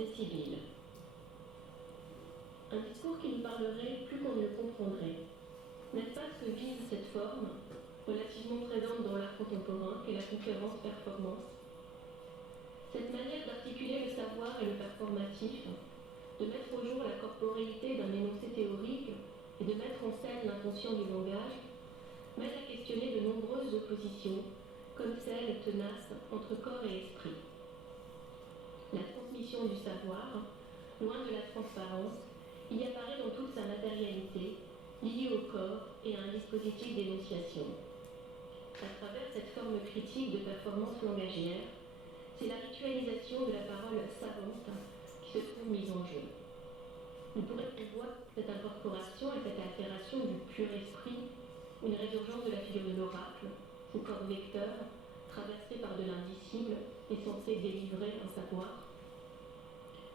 des Sibylles. Un discours qui nous parlerait plus qu'on ne le comprendrait. N'est-ce pas ce que vise cette forme, relativement présente dans l'art contemporain, qu'est la conférence-performance? Cette manière d'articuler le savoir et le performatif, de mettre au jour la corporéité d'un énoncé théorique et de mettre en scène l'intention du langage, mène à questionner de nombreuses oppositions, comme celle tenace entre corps et esprit. La transmission du savoir, loin de la transparence, y apparaît dans toute sa matérialité, liée au corps et à un dispositif d'énonciation. À travers cette forme critique de performance langagière, c'est la ritualisation de la parole savante qui se trouve mise en jeu. Nous pourrions voir cette incorporation et cette altération du pur esprit, une résurgence de la figure de l'oracle, ce corps vecteur, traversé par de l'indicible et censé délivrer un savoir.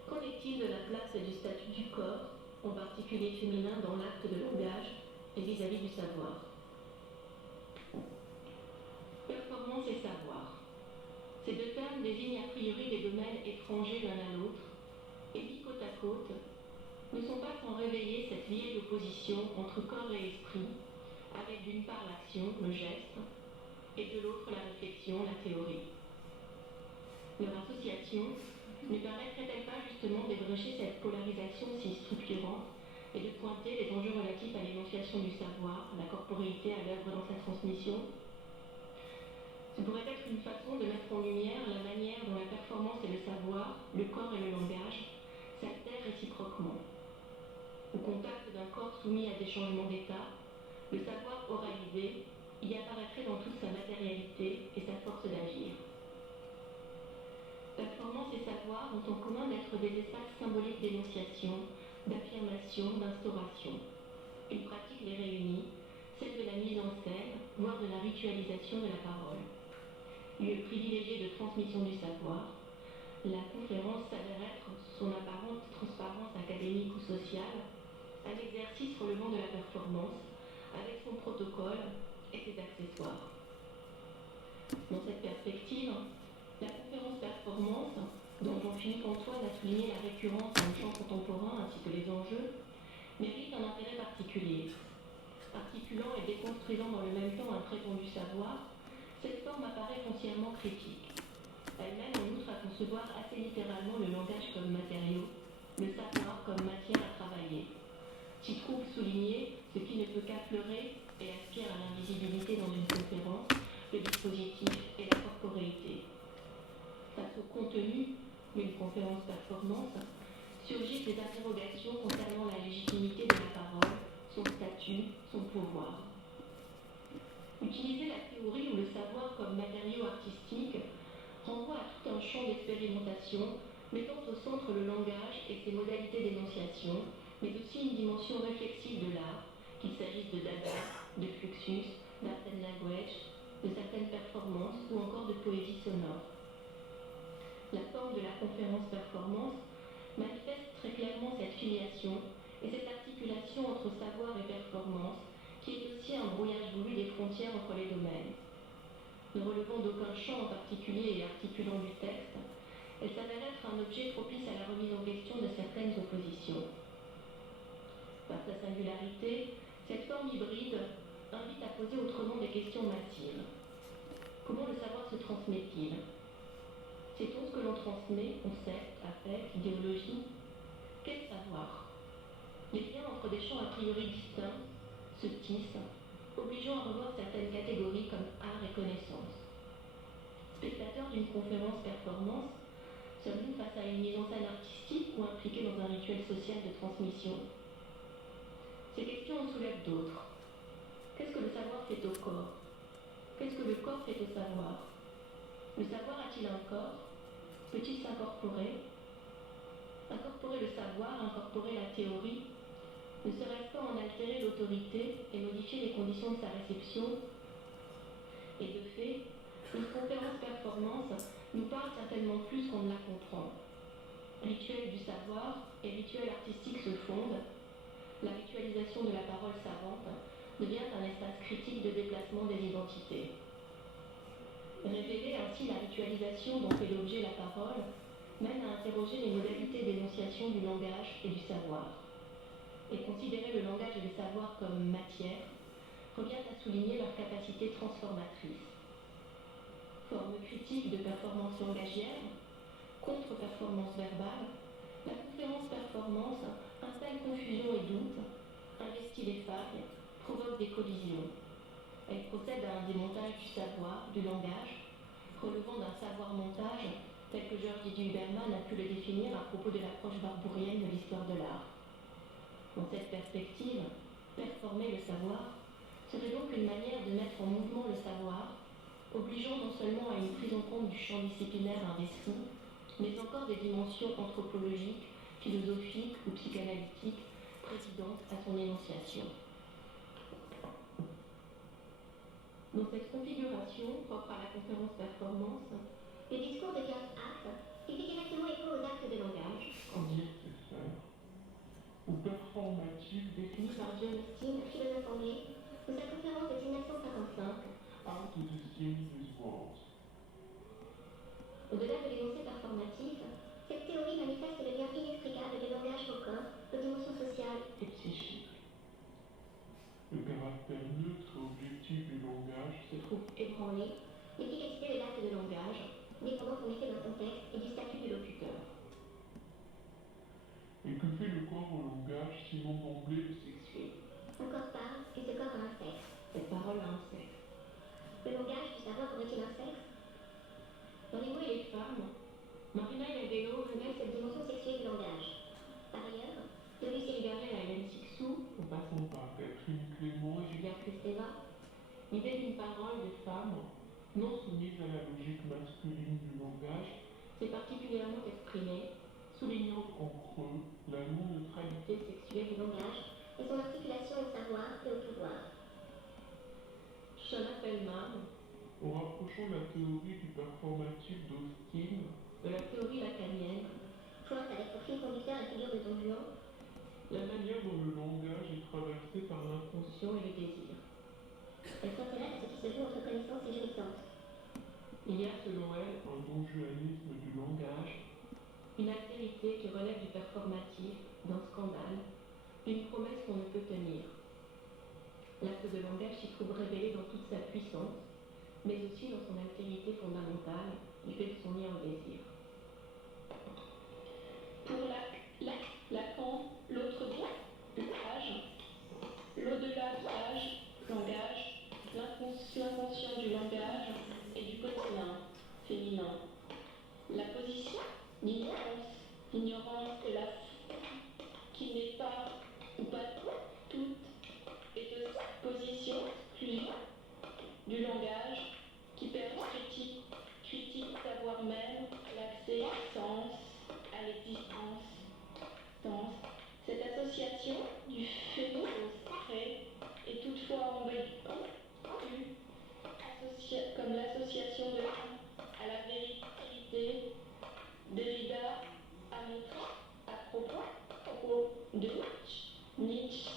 Qu'en est-il de la place et du statut du corps, en particulier féminin, dans l'acte de langage et vis-à-vis du savoir? Performance et savoir. Ces deux termes désignent a priori des domaines étrangers l'un à l'autre, et mis côte à côte, ne sont pas sans réveiller cette vieille opposition entre corps et esprit, avec d'une part l'action, le geste, et de l'autre la réflexion, la théorie. Leur association ne permettrait-elle pas justement d'ébrécher cette polarisation si structurante et de pointer les enjeux relatifs à l'énonciation du savoir, à la corporéité à l'œuvre dans sa transmission? Ce pourrait être une façon de mettre en lumière la manière dont la performance et le savoir, le corps et le langage, s'altèrent réciproquement. Au contact d'un corps soumis à des changements d'état, le savoir oralisé y apparaîtrait dans toute sa matérialité et sa force d'agir. Performance et savoir ont en commun d'être des espaces symboliques d'énonciation, d'affirmation, d'instauration. Une pratique les réunit, celle de la mise en scène, voire de la ritualisation de la parole. Lieu privilégié de transmission du savoir, la conférence s'avère être, sous son apparente transparence académique ou sociale, un exercice relevant de la performance, avec son protocole et ses accessoires. Dans cette perspective, la conférence performance, dont Jean-Philippe Antoine a souligné la récurrence dans le champ contemporain ainsi que les enjeux, mérite un intérêt particulier. Articulant et déconstruisant dans le même temps un prétendu savoir, cette forme apparaît foncièrement critique. Elle mène en outre à concevoir assez littéralement le langage comme matériau, le savoir comme matière à travailler. S'y trouve souligné ce qui ne peut qu'affleurer et aspire à l'invisibilité dans une conférence, le dispositif et la corporéité. Face au contenu d'une conférence performance, surgissent des interrogations concernant la légitimité de la parole, son statut, son pouvoir. Utiliser la théorie ou le savoir comme matériau artistique renvoie à tout un champ d'expérimentation, mettant au centre le langage et ses modalités d'énonciation, mais aussi une dimension réflexive de l'art, qu'il s'agisse de dada, de fluxus, d'art and language, de certaines performances ou encore de poésie sonore. La forme de la conférence performance manifeste très clairement cette filiation et cette articulation entre savoir et performance, qui est aussi un brouillage voulu des frontières entre les domaines. Ne relevant d'aucun champ en particulier et articulant du texte, elle s'avère être un objet propice à la remise en question de certaines oppositions. Par sa singularité, cette forme hybride invite à poser autrement des questions massives. Comment le savoir se transmet-il? Sait-on ce que l'on transmet, concept, affect, idéologie? Quel savoir? Les liens entre des champs a priori distincts se tissent, obligeant à revoir certaines catégories comme art et connaissance. Spectateur d'une conférence performance, sommes-nous face à une mise en scène artistique ou impliqués dans un rituel social de transmission? Ces questions en soulèvent d'autres. Qu'est-ce que le savoir fait au corps? Qu'est-ce que le corps fait au savoir? Le savoir a-t-il un corps? Peut-il s'incorporer? Incorporer le savoir, incorporer la théorie, ne serait-ce pas en altérer l'autorité et modifier les conditions de sa réception? Et de fait, une conférence performance nous parle certainement plus qu'on ne la comprend. Rituel du savoir et rituel artistique se fondent. La ritualisation de la parole savante devient un espace critique de déplacement des identités. Révéler ainsi la ritualisation dont fait l'objet la parole mène à interroger les modalités d'énonciation du langage et du savoir. Et considérer le langage et le savoir comme matière revient à souligner leur capacité transformatrice. Forme critique de performance langagière, contre-performance verbale, la conférence performance installe confusion et doute, investit les failles, provoque des collisions. Elle procède à un démontage du savoir, du langage, relevant d'un savoir-montage tel que Georges Didier Huberman a pu le définir à propos de l'approche barbourienne de l'histoire de l'art. Dans cette perspective, performer le savoir serait donc une manière de mettre en mouvement le savoir, obligeant non seulement à une prise en compte du champ disciplinaire investi, mais encore des dimensions anthropologiques, philosophiques ou psychanalytiques présidentes à son énonciation. Dans cette configuration propre à la conférence performance, le discours de classe acte fait directement écho aux actes de langage. Ou performatif défini par John Austin, philosophe anglais, de sa conférence de 1955. How to distinguish these words. Au-delà de l'énoncé performatif, cette théorie manifeste le lien inextricable du langage au corps, aux dimensions sociales et psychiques. Le caractère neutre et objectif du langage se trouve ébranlé, l'efficacité de l'acte de langage, dépendant en effet d'un contexte et du statut du locuteur. Et que fait le corps au langage, sinon d'emblée le sexué? Un corps parle et ce corps a un sexe. Cette parole a un sexe. Le langage du savoir aurait-il un sexe? Dans Les mots et les femmes, Marina Yaghello révèle cette dimension sexuée du langage. Par ailleurs, de Lucie Libéré à Hélène Sixou, en passant par Catherine Clément et Julia Kristeva, l'idée d'une parole de femme non soumise à la logique masculine du langage s'est particulièrement exprimée, soulignant en creux la non-neutralité sexuelle du langage et son articulation au savoir et au pouvoir. Shona Feldman, en rapprochant la théorie du performatif d'Austin de la théorie lacanienne, pointe avec pour fil conducteur la figure de Don Juan, la manière dont le langage est traversé par l'inconscient et le désir. Elle s'intéresse à ce qui se joue entre connaissance et jouissance. Il y a selon elle un donjuanisme du langage, une altérité qui relève du performatif, d'un scandale, une promesse qu'on ne peut tenir. L'acte de langage s'y trouve révélé dans toute sa puissance, mais aussi dans son altérité fondamentale, du fait de son lien au désir. Pour Lacan, l'autre âge, l'au-delà de l'âge, langage, l'inconscient du langage et du quotidien, féminin. La position l'ignorance qui n'est pas ou pas toute, est aussi position exclusive du langage qui permet critique savoir même l'accès au sens, à l'existence. Cette association du phénomène au sacré est toutefois ambiguë, comme l'association de à la vérité. Derrida a montré à propos de Nietzsche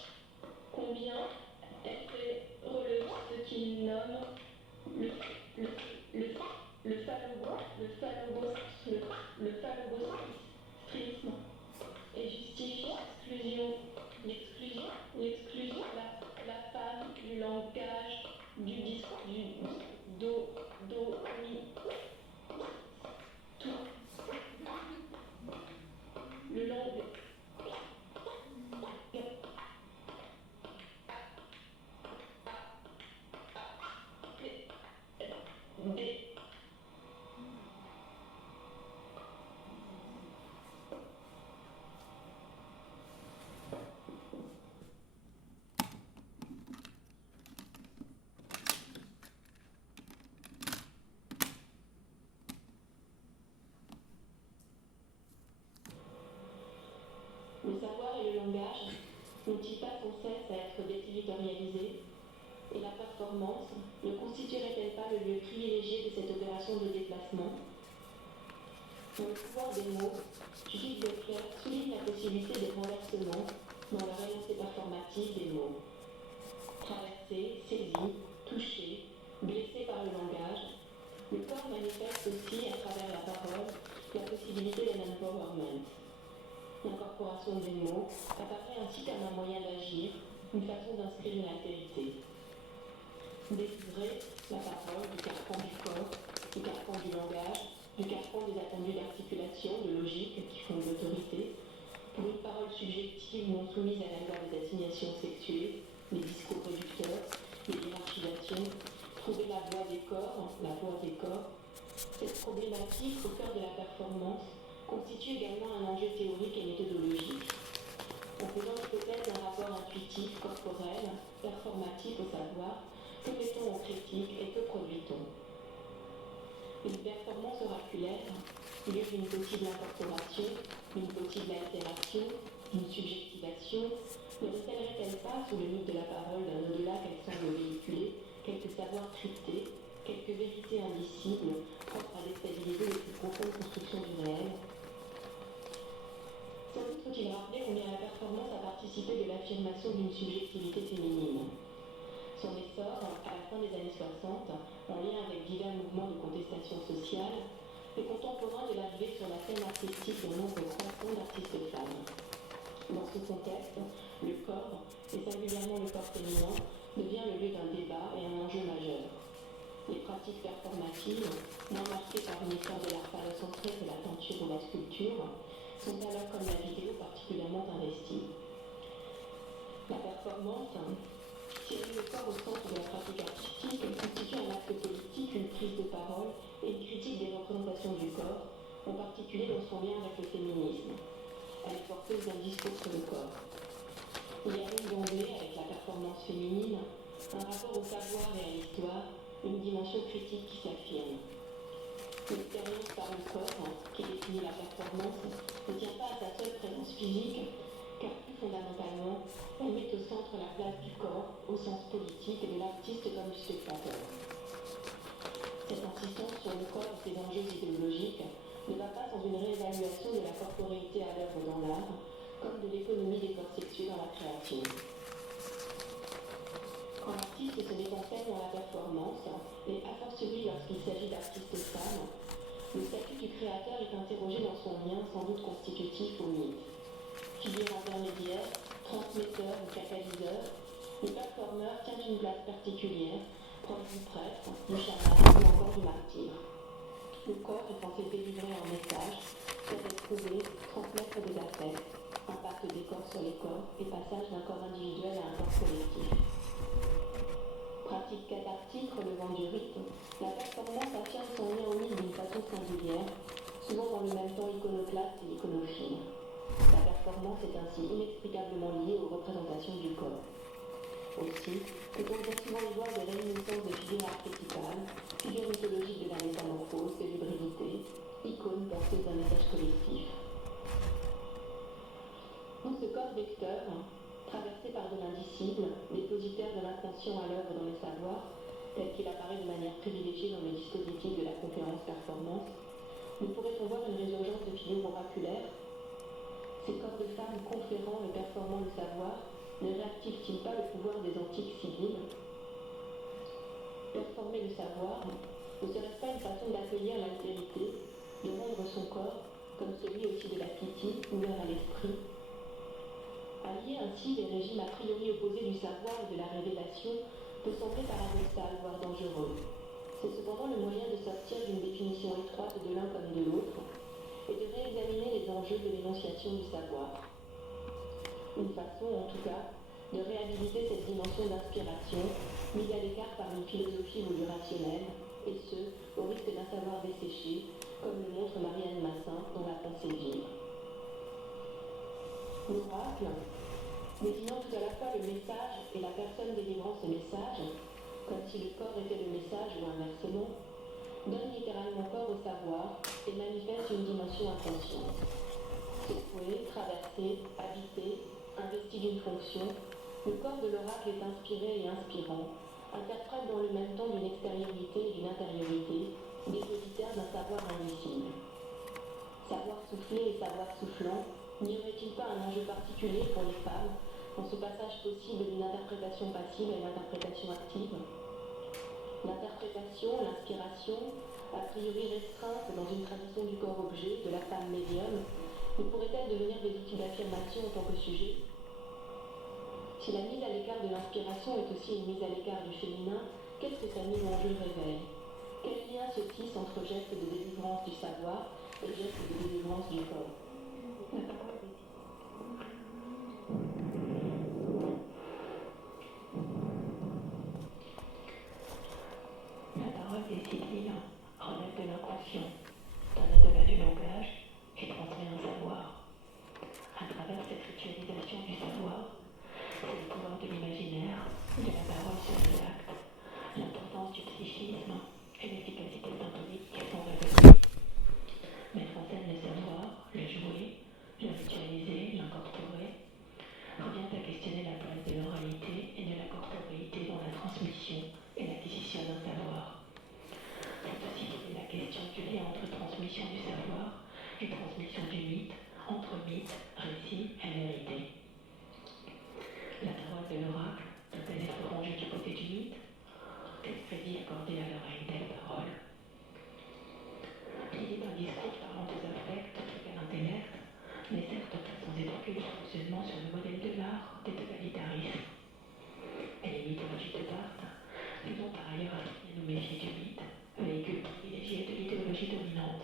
combien elle fait relever ce qu'il nomme le phallogocentrisme et justifie l'exclusion la femme du langage du discours le langage Le savoir et le langage n'ont-ils pas sans cesse à être déterritorialisés? Et la performance ne constituerait-elle pas le lieu privilégié de cette opération de déplacement? Dans le pouvoir des mots, Judith Butler souligne la possibilité des renversements dans la réalité performative des mots. Traversé, saisi, touché, blessé par le langage, le corps manifeste aussi à travers la parole la possibilité empowerment. L'incorporation des mots apparaît ainsi comme un moyen d'agir, une façon d'inscrire une altérité. Délivrer la parole du carcan du corps, du carcan du langage, du carcan des attendus d'articulation, de logique qui font de l'autorité, pour une parole subjective non soumise à la loi des assignations sexuées, les discours réducteurs, les hiérarchisations, trouver la voix des corps, cette problématique au cœur de la performance constitue également un enjeu théorique et méthodologique. En faisant l'hypothèse d'un rapport intuitif, corporel, performatif au savoir, que fait-on en critique et que produit-on? Une performance oraculaire, lieu d'une possible incorporation, d'une possible altération, d'une subjectivation, ne recèlerait-elle pas sous le mythe de la parole d'un au-delà qu'elle semble véhiculer, quelques savoirs cryptés, quelques vérités indicibles, propres à déstabiliser les plus profondes constructions du réel? Sans doute faut-il rappeler combien la performance a participé de l'affirmation d'une subjectivité féminine. Son essor, à la fin des années 60, en lien avec divers mouvements de contestation sociale, est contemporain de l'arrivée sur la scène artistique d'un nombre croissant d'artistes femmes. Dans ce contexte, le corps, et singulièrement le corps féminin, devient le lieu d'un débat et un enjeu majeur. Les pratiques performatives, moins marquées par une histoire de l'art phallocentré que la peinture ou la sculpture, sont alors comme la vidéo particulièrement investies. La performance, si elle met le corps au centre de la pratique artistique, elle constitue un acte politique, une prise de parole et une critique des représentations du corps, en particulier dans son lien avec le féminisme. Elle est porteuse d'un discours sur le corps. Il y a donc d'emblée, avec la performance féminine, un rapport au savoir et à l'histoire, une dimension critique qui s'affirme. L'expérience par le corps, qui définit la performance, ne tient pas à sa seule présence physique, car plus fondamentalement, elle met au centre la place du corps, au sens politique, et de l'artiste comme du spectateur. Cette insistance sur le corps et ses enjeux idéologiques ne va pas sans une réévaluation de la corporéité à l'œuvre dans l'art, comme de l'économie des corps sexués dans la création. Quand l'artiste se met en scène dans la performance, et a fortiori lorsqu'il s'agit d'artistes femmes, le statut du créateur est interrogé dans son lien sans doute constitutif au mythe. Figure intermédiaire, transmetteur ou catalyseur, le performeur tient une place particulière, proche du prêtre, du chaman ou encore du martyr. Le corps est censé délivrer un message, faire éprouver, transmettre des affects, impact des corps sur les corps et passage d'un corps individuel à un corps collectif. Pratique cathartique relevant du rythme, la performance affirme son lien au mythe d'une façon singulière, souvent dans le même temps iconoclaste et iconophile. La performance est ainsi inextricablement liée aux représentations du corps. Aussi, peut-on dire souvent y voir des réminiscences de figures archétypales, figures mythologiques de la métamorphose, de l'hybridité, icônes porteuses d'un message collectif. Dans ce corps vecteur, traversé par de l'indicible, dépositaire de l'inconscient à l'œuvre dans le savoir, tel qu'il apparaît de manière privilégiée dans le dispositif de la conférence performance, nous pourrait-on voir une résurgence de figures oraculaires? Ces corps de femmes conférant et performant le savoir ne réactivent-ils pas le pouvoir des antiques civils? Performer le savoir ne serait-ce pas une façon d'accueillir l'altérité, de rendre son corps, comme celui aussi de la Pythie, ouvert à l'esprit? Allier ainsi les régimes a priori opposés du savoir et de la révélation peut sembler paradoxal, voire dangereux. C'est cependant le moyen de sortir d'une définition étroite de l'un comme de l'autre, et de réexaminer les enjeux de l'énonciation du savoir. Une façon, en tout cas, de réhabiliter cette dimension d'inspiration, mise à l'écart par une philosophie voulue rationnelle, et ce, au risque d'un savoir desséché, comme le montre Marianne Massin dans La pensée vive. L'oracle, désignant tout à la fois le message et la personne délivrant ce message, comme si le corps était le message ou inversement, donne littéralement corps au savoir et manifeste une dimension inconsciente. Secoué, traversé, habité, investi d'une fonction, le corps de l'oracle est inspiré et inspirant, interprète dans le même temps d'une extériorité et d'une intériorité, dépositaire d'un savoir indicible. Savoir soufflé et savoir soufflant, n'y aurait-il pas un enjeu particulier pour les femmes dans ce passage possible d'une interprétation passive à une interprétation active? L'interprétation, l'inspiration, a priori restreinte dans une tradition du corps-objet, de la femme médium, Mais pourrait-elle devenir des outils d'affirmation en tant que sujet? Si la mise à l'écart de l'inspiration est aussi une mise à l'écart du féminin, qu'est-ce que sa mise en jeu révèle? Quel lien se tisse entre geste de délivrance du savoir et geste de délivrance du corps? La parole est La parole des civils relève de l'inconscient, d'un au-delà du langage et transmet un savoir. À travers cette ritualisation du savoir, c'est le pouvoir de l'imaginaire, de la parole sur les actes, l'importance du psychisme et l'efficacité symbolique qui sont révélées. Mettre en scène le savoir, le jouer, le ritualiser, l'incorporer, revient à questionner la place de l'oralité et de la corporéité dans la transmission et l'acquisition d'un savoir. C'est aussi poser la question du lien entre transmission du savoir et transmission du mythe, entre mythe, récit et vérité. La parole de l'oracle peut-elle être rangée du côté du mythe? Quel crédit accorder alors à une telle parole? L'idée d'un discours parlant des affects plutôt qu'à l'intellect n'est certes pas sans évoquer le fonctionnement sur le modèle de l'art des totalitarismes. Et les mythologies de Barthes nous ont par ailleurs appris à nous méfier du mythe, véhicule privilégié de l'idéologie dominante.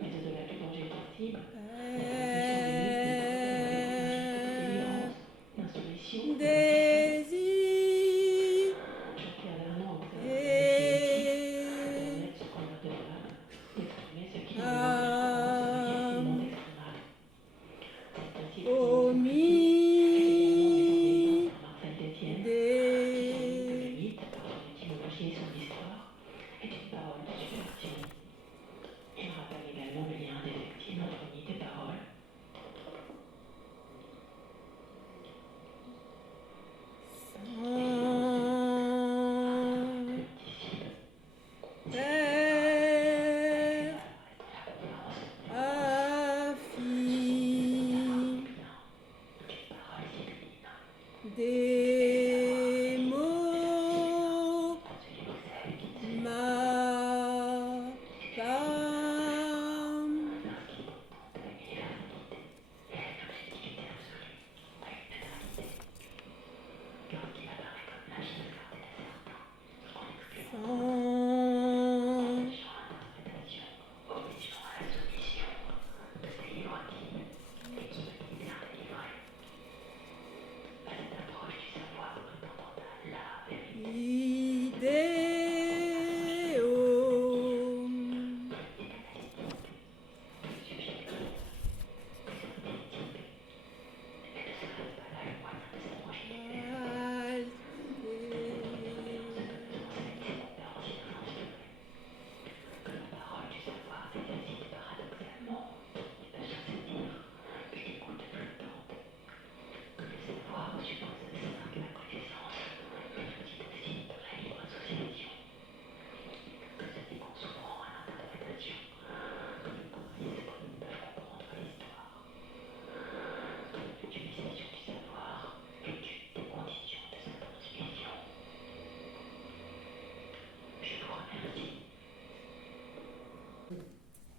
Mais au-delà du danger possible, la transmission du mythe n'est pas un geste de délirance, d'insoumission, Jean-Pierre Vernant observe que les permettent ce qu'on a de femme d'exprimer ce qui est de difficilement exprimable. C'est ainsi que également par Marcel Détienne, qui souligne que le mythe, par son étymologie et son histoire, est une parole de subversion. Il rappelle également le lien indéfectible entre mythe et parole.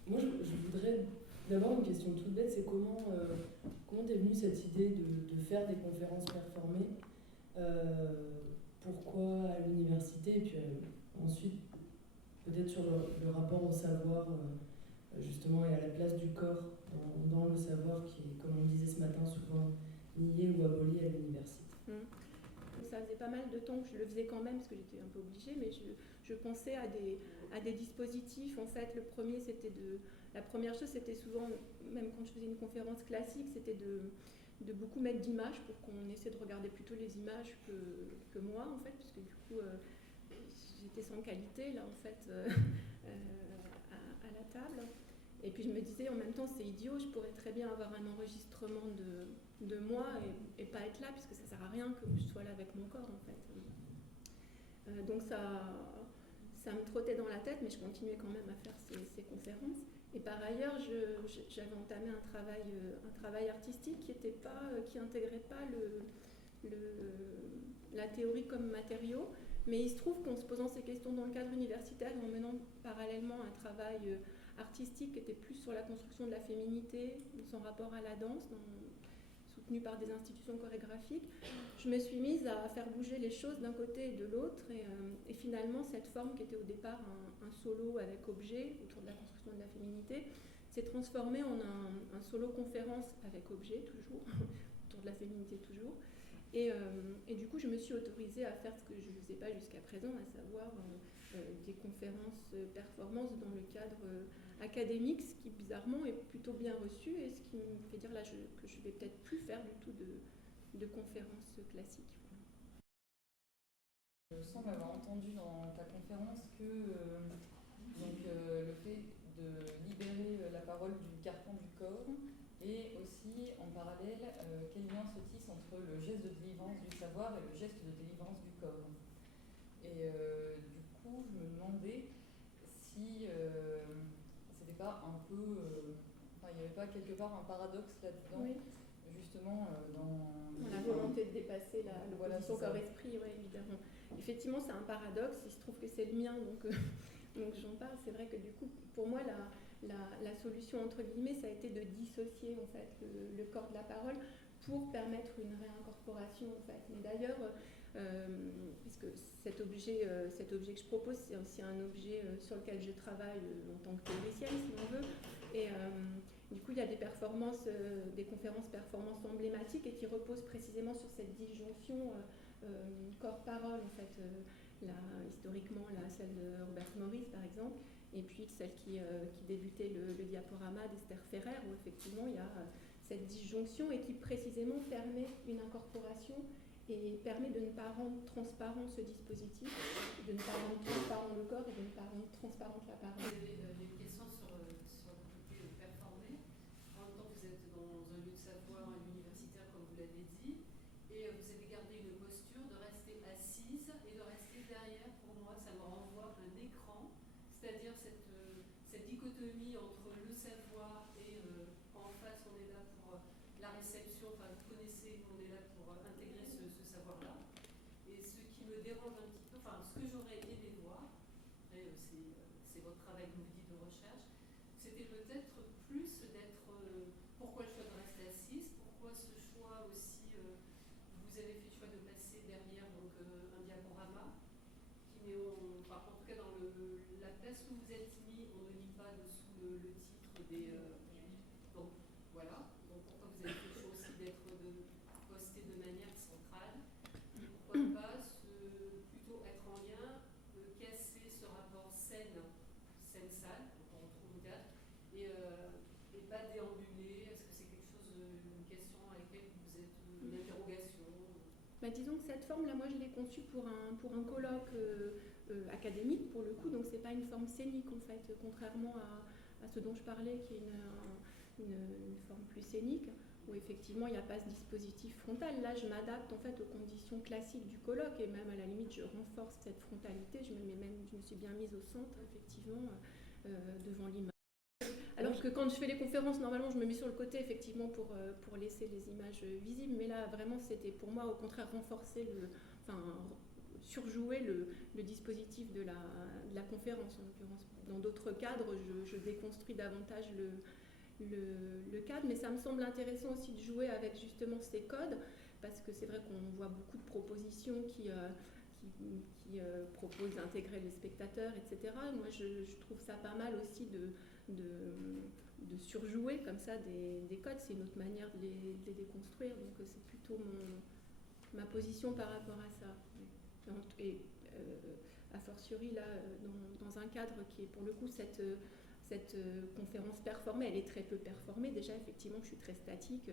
Moi, je voudrais d'abord une question toute bête, c'est comment t'es venue cette idée de faire des conférences performées? Pourquoi à l'université? Et puis ensuite, peut-être sur le rapport au savoir, justement, et à la place du corps dans le savoir qui est, comme on le disait ce matin, souvent nié ou aboli à l'université. Ça faisait pas mal de temps que je le faisais quand même, parce que j'étais un peu obligée, mais je pensais à des dispositifs. En fait, la première chose, c'était souvent, même quand je faisais une conférence classique, c'était de beaucoup mettre d'images pour qu'on essaie de regarder plutôt les images que moi, en fait, parce que du coup, j'étais sans qualité, là, en fait, à la table. Et puis je me disais, en même temps, c'est idiot, je pourrais très bien avoir un enregistrement de moi et pas être là, puisque ça sert à rien que je sois là avec mon corps, en fait. Donc ça me trottait dans la tête, mais je continuais quand même à faire ces conférences. Et par ailleurs, j'avais entamé un travail artistique qui intégrait pas la théorie comme matériau, mais il se trouve qu'en se posant ces questions dans le cadre universitaire, en menant parallèlement un travail artistique qui était plus sur la construction de la féminité, son rapport à la danse, soutenue par des institutions chorégraphiques, je me suis mise à faire bouger les choses d'un côté et de l'autre. Et finalement, cette forme qui était au départ un solo avec objet autour de la construction de la féminité s'est transformée en un solo conférence avec objet, toujours, autour de la féminité toujours. Et du coup, je me suis autorisée à faire ce que je ne faisais pas jusqu'à présent, à savoir des conférences, performances dans le cadre académique, ce qui bizarrement est plutôt bien reçu et ce qui me fait dire là que je ne vais peut-être plus faire du tout de conférences classiques. Je semble avoir entendu dans ta conférence que le fait de libérer la parole du carcan du corps et aussi en parallèle quel lien se tisse entre le geste de délivrance du savoir et le geste de délivrance du corps. Et du coup, je me demandais si c'était pas un peu... il n'y avait pas quelque part un paradoxe là-dedans, oui. Justement dans la volonté de dépasser l'opposition corps-esprit, ouais, évidemment. Effectivement, c'est un paradoxe, il se trouve que c'est le mien, donc j'en parle. C'est vrai que du coup, pour moi, la solution, entre guillemets, ça a été de dissocier en fait, le corps de la parole pour permettre une réincorporation. En fait. Mais d'ailleurs, puisque cet objet que je propose, c'est aussi un objet sur lequel je travaille en tant que théoricienne, si on veut. Et du coup, il y a des conférences performances emblématiques et qui reposent précisément sur cette disjonction corps-parole, en fait. Historiquement, celle de Robert Morris, par exemple, et puis celle qui débutait le diaporama d'Esther Ferrer, où effectivement, il y a cette disjonction et qui précisément permet une incorporation et permet de ne pas rendre transparent ce dispositif, de ne pas rendre transparent le corps et de ne pas rendre transparente la parole. Il y a une question sur le côté performé. En même temps, vous êtes dans un lieu de savoir universitaire, comme vous l'avez dit, et vous avez gardé une posture de rester assise et de rester derrière. Pour moi, ça me renvoie un écran, c'est-à-dire cette dichotomie entre le savoir et en face, on est là pour la réception, enfin, vous connaissez, on est là pour intégrer ce savoir-là. Et ce qui me dérange un petit peu, enfin, ce que j'aurais aimé voir, après, c'est votre travail, vous me dites, de recherche, c'était peut-être plus d'être. Pourquoi le choix de rester assise? Pourquoi ce choix aussi vous avez fait le choix de passer derrière donc, un diaporama qui n'est, en tout cas dans la place où vous êtes mis, on ne lit pas dessous le titre des. Donc voilà. Donc pourquoi vous avez fait le choix aussi d'être posté de manière centrale? Pourquoi pas plutôt être en lien, casser ce rapport scène-salle, qu'on retrouve au théâtre, et pas déambuler? Est-ce que c'est quelque chose, une question à laquelle vous êtes, une interrogation? Disons que cette forme-là, moi, je l'ai conçue pour un colloque académique, pour le coup, donc c'est pas une forme scénique, en fait, contrairement à ce dont je parlais, qui est une forme plus scénique, où effectivement, il n'y a pas ce dispositif frontal. Là, je m'adapte, en fait, aux conditions classiques du colloque, et même, à la limite, je renforce cette frontalité, je me suis bien mise au centre, effectivement, devant l'image. Alors que quand je fais les conférences, normalement, je me mets sur le côté, effectivement, pour laisser les images visibles. Mais là, vraiment, c'était pour moi, au contraire, renforcer surjouer le dispositif de la conférence, en l'occurrence. Dans d'autres cadres, je déconstruis davantage le cadre. Mais ça me semble intéressant aussi de jouer avec, justement, ces codes, parce que c'est vrai qu'on voit beaucoup de propositions qui proposent d'intégrer les spectateurs, etc. Moi, je trouve ça pas mal aussi de surjouer comme ça des codes. C'est une autre manière de les déconstruire, donc c'est plutôt ma position par rapport à ça. Et a fortiori là, dans un cadre qui est pour le coup cette conférence performée, elle est très peu performée. Déjà, effectivement, je suis très statique.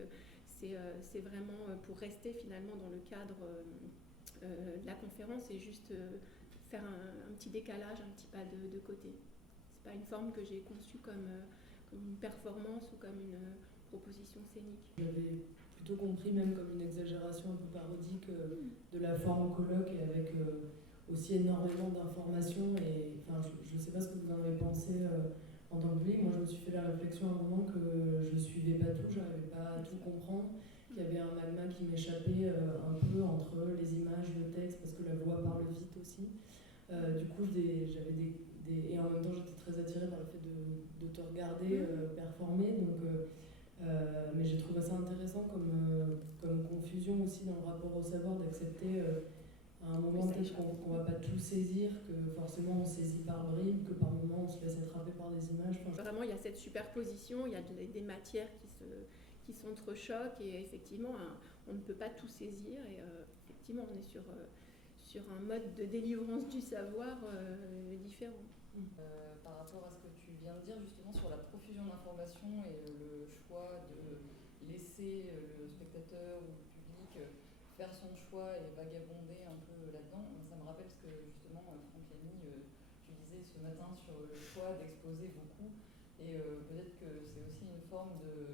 C'est vraiment pour rester finalement dans le cadre de la conférence et juste faire un petit décalage, un petit pas de côté. C'est pas une forme que j'ai conçue comme une performance ou comme une proposition scénique. J'avais plutôt compris même comme une exagération un peu parodique de la forme en colloque et avec aussi énormément d'informations. Et enfin, je ne sais pas ce que vous en avez pensé en tant que public. Moi, je me suis fait la réflexion à un moment que je ne suivais pas tout, je n'arrivais pas à tout comprendre, qu'il y avait un magma qui m'échappait un peu entre les images, le texte, parce que la voix parle vite aussi. Du coup, j'avais et en même temps j'étais très attirée par le fait de te regarder performer. Donc, mais j'ai trouvé ça intéressant comme confusion aussi dans le rapport au savoir, d'accepter à un moment peut-être qu'on ne va pas tout saisir, que forcément on saisit par bribes, que par moments on se laisse attraper par des images. Enfin, vraiment, il y a cette superposition, il y a des matières qui s'entrechoquent et effectivement, on ne peut pas tout saisir et effectivement, on est sur un mode de délivrance du savoir différent. Par rapport à ce que tu viens de dire justement sur la profusion d'informations et le choix de laisser le spectateur ou le public faire son choix et vagabonder un peu là-dedans, ça me rappelle ce que justement Franck-Yanni, tu disais ce matin sur le choix d'exposer beaucoup, et peut-être que c'est aussi une forme de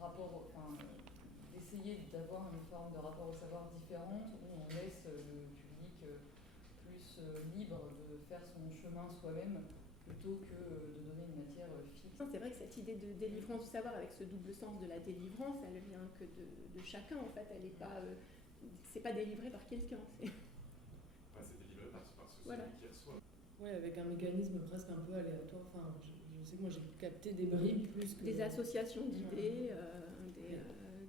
rapport, enfin, d'essayer d'avoir une forme de rapport au savoir différente où on laisse le public plus libre de faire son chemin soi-même plutôt que de donner une matière fixe. C'est vrai que cette idée de délivrance du savoir avec ce double sens de la délivrance, elle vient que de chacun en fait, elle est pas, c'est pas délivré par quelqu'un. C'est délivré par celui voilà. qui reçoit. Oui, avec un mécanisme presque un peu aléatoire. Enfin, je sais que moi j'ai capté des bribes plus que... Des associations d'idées,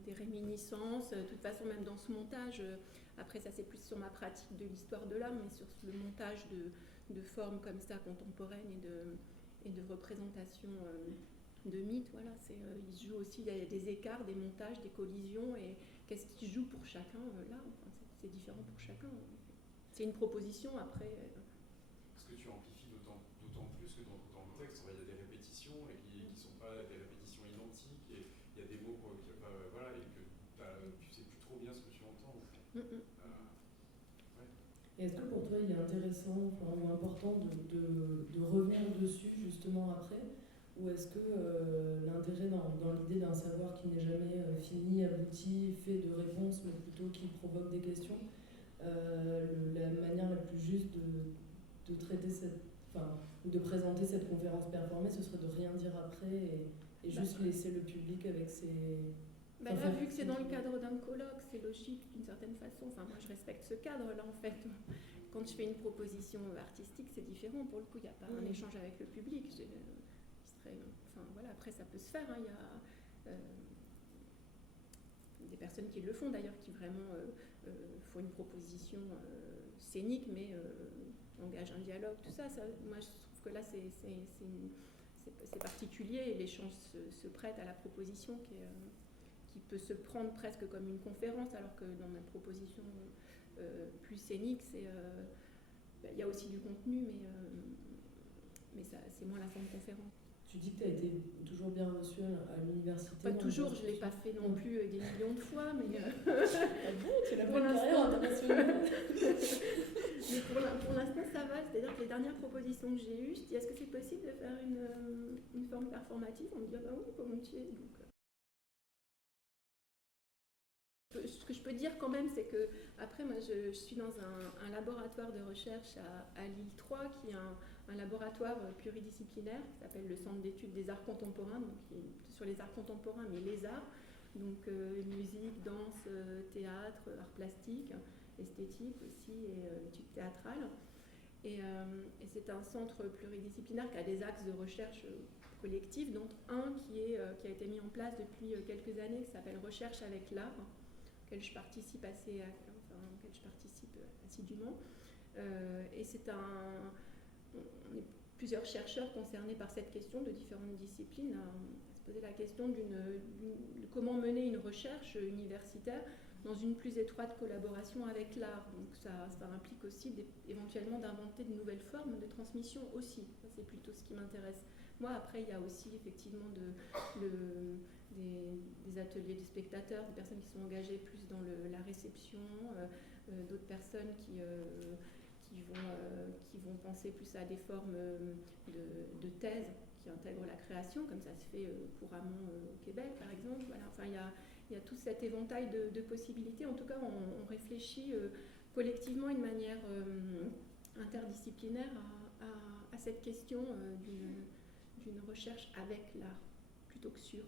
des réminiscences. De toute façon, même dans ce montage, après ça c'est plus sur ma pratique de l'histoire de l'art, mais sur le montage de formes comme ça contemporaines et de représentations de mythes, voilà, il se joue aussi, il y a des écarts, des montages, des collisions, et qu'est-ce qui joue pour chacun là, enfin, c'est différent pour chacun. C'est une proposition après. Parce que tu amplifies d'autant plus que dans le texte, il y a des répétitions et qui ne sont pas des répétitions identiques, et il y a des mots voilà, et que tu sais plus trop bien ce que tu entends. Et est-ce que pour toi il est intéressant ou important de revenir dessus justement après, ou est-ce que l'intérêt dans l'idée d'un savoir qui n'est jamais fini, abouti, fait de réponses, mais plutôt qui provoque des questions, la manière la plus juste de traiter ou de présenter cette conférence performée, ce serait de rien dire après et juste laisser le public avec ses... Là, vu que c'est dans le cadre d'un colloque, c'est logique d'une certaine façon. Enfin, moi, je respecte ce cadre-là, en fait. Quand je fais une proposition artistique, c'est différent. Pour le coup, il n'y a pas un échange avec le public. Enfin, voilà, après, ça peut se faire. Hein. Il y a des personnes qui le font, d'ailleurs, qui vraiment font une proposition scénique, mais engagent un dialogue, tout ça. Moi, je trouve que là, c'est particulier et l'échange se prête à la proposition qui peut se prendre presque comme une conférence, alors que dans ma proposition plus scénique, il y a aussi du contenu, mais c'est moins la forme conférence. Tu dis que tu as été toujours bien reçue à l'université. Pas toujours, je ne l'ai pas fait non plus des millions de fois, mais tu l'as pour l'instant. Mais pour l'instant, ça va. C'est-à-dire que les dernières propositions que j'ai eues, je dis est-ce que c'est possible de faire une forme performative? On me dit ah bah oui, volontiers. Donc, ce que je peux dire quand même, c'est que après, moi, je suis dans un laboratoire de recherche à Lille 3, qui est un laboratoire pluridisciplinaire qui s'appelle le Centre d'études des arts contemporains, donc qui est sur les arts contemporains, mais les arts, donc musique, danse, théâtre, arts plastiques, esthétique aussi, et études théâtrales. Et c'est un centre pluridisciplinaire qui a des axes de recherche collectifs, dont un qui a été mis en place depuis quelques années, qui s'appelle Recherche avec l'art, auquel je participe assidûment. Et on est plusieurs chercheurs concernés par cette question de différentes disciplines à se poser la question de comment mener une recherche universitaire dans une plus étroite collaboration avec l'art. Donc ça implique aussi éventuellement d'inventer de nouvelles formes de transmission aussi. Ça, c'est plutôt ce qui m'intéresse. Moi, après, il y a aussi effectivement des ateliers de spectateurs, des personnes qui sont engagées plus dans la réception, d'autres personnes qui vont penser plus à des formes de thèse qui intègrent la création, comme ça se fait couramment au Québec, par exemple. Voilà. Enfin, il y a tout cet éventail de possibilités. En tout cas, on réfléchit collectivement d'une manière interdisciplinaire à cette question d'une recherche avec l'art, plutôt que sur.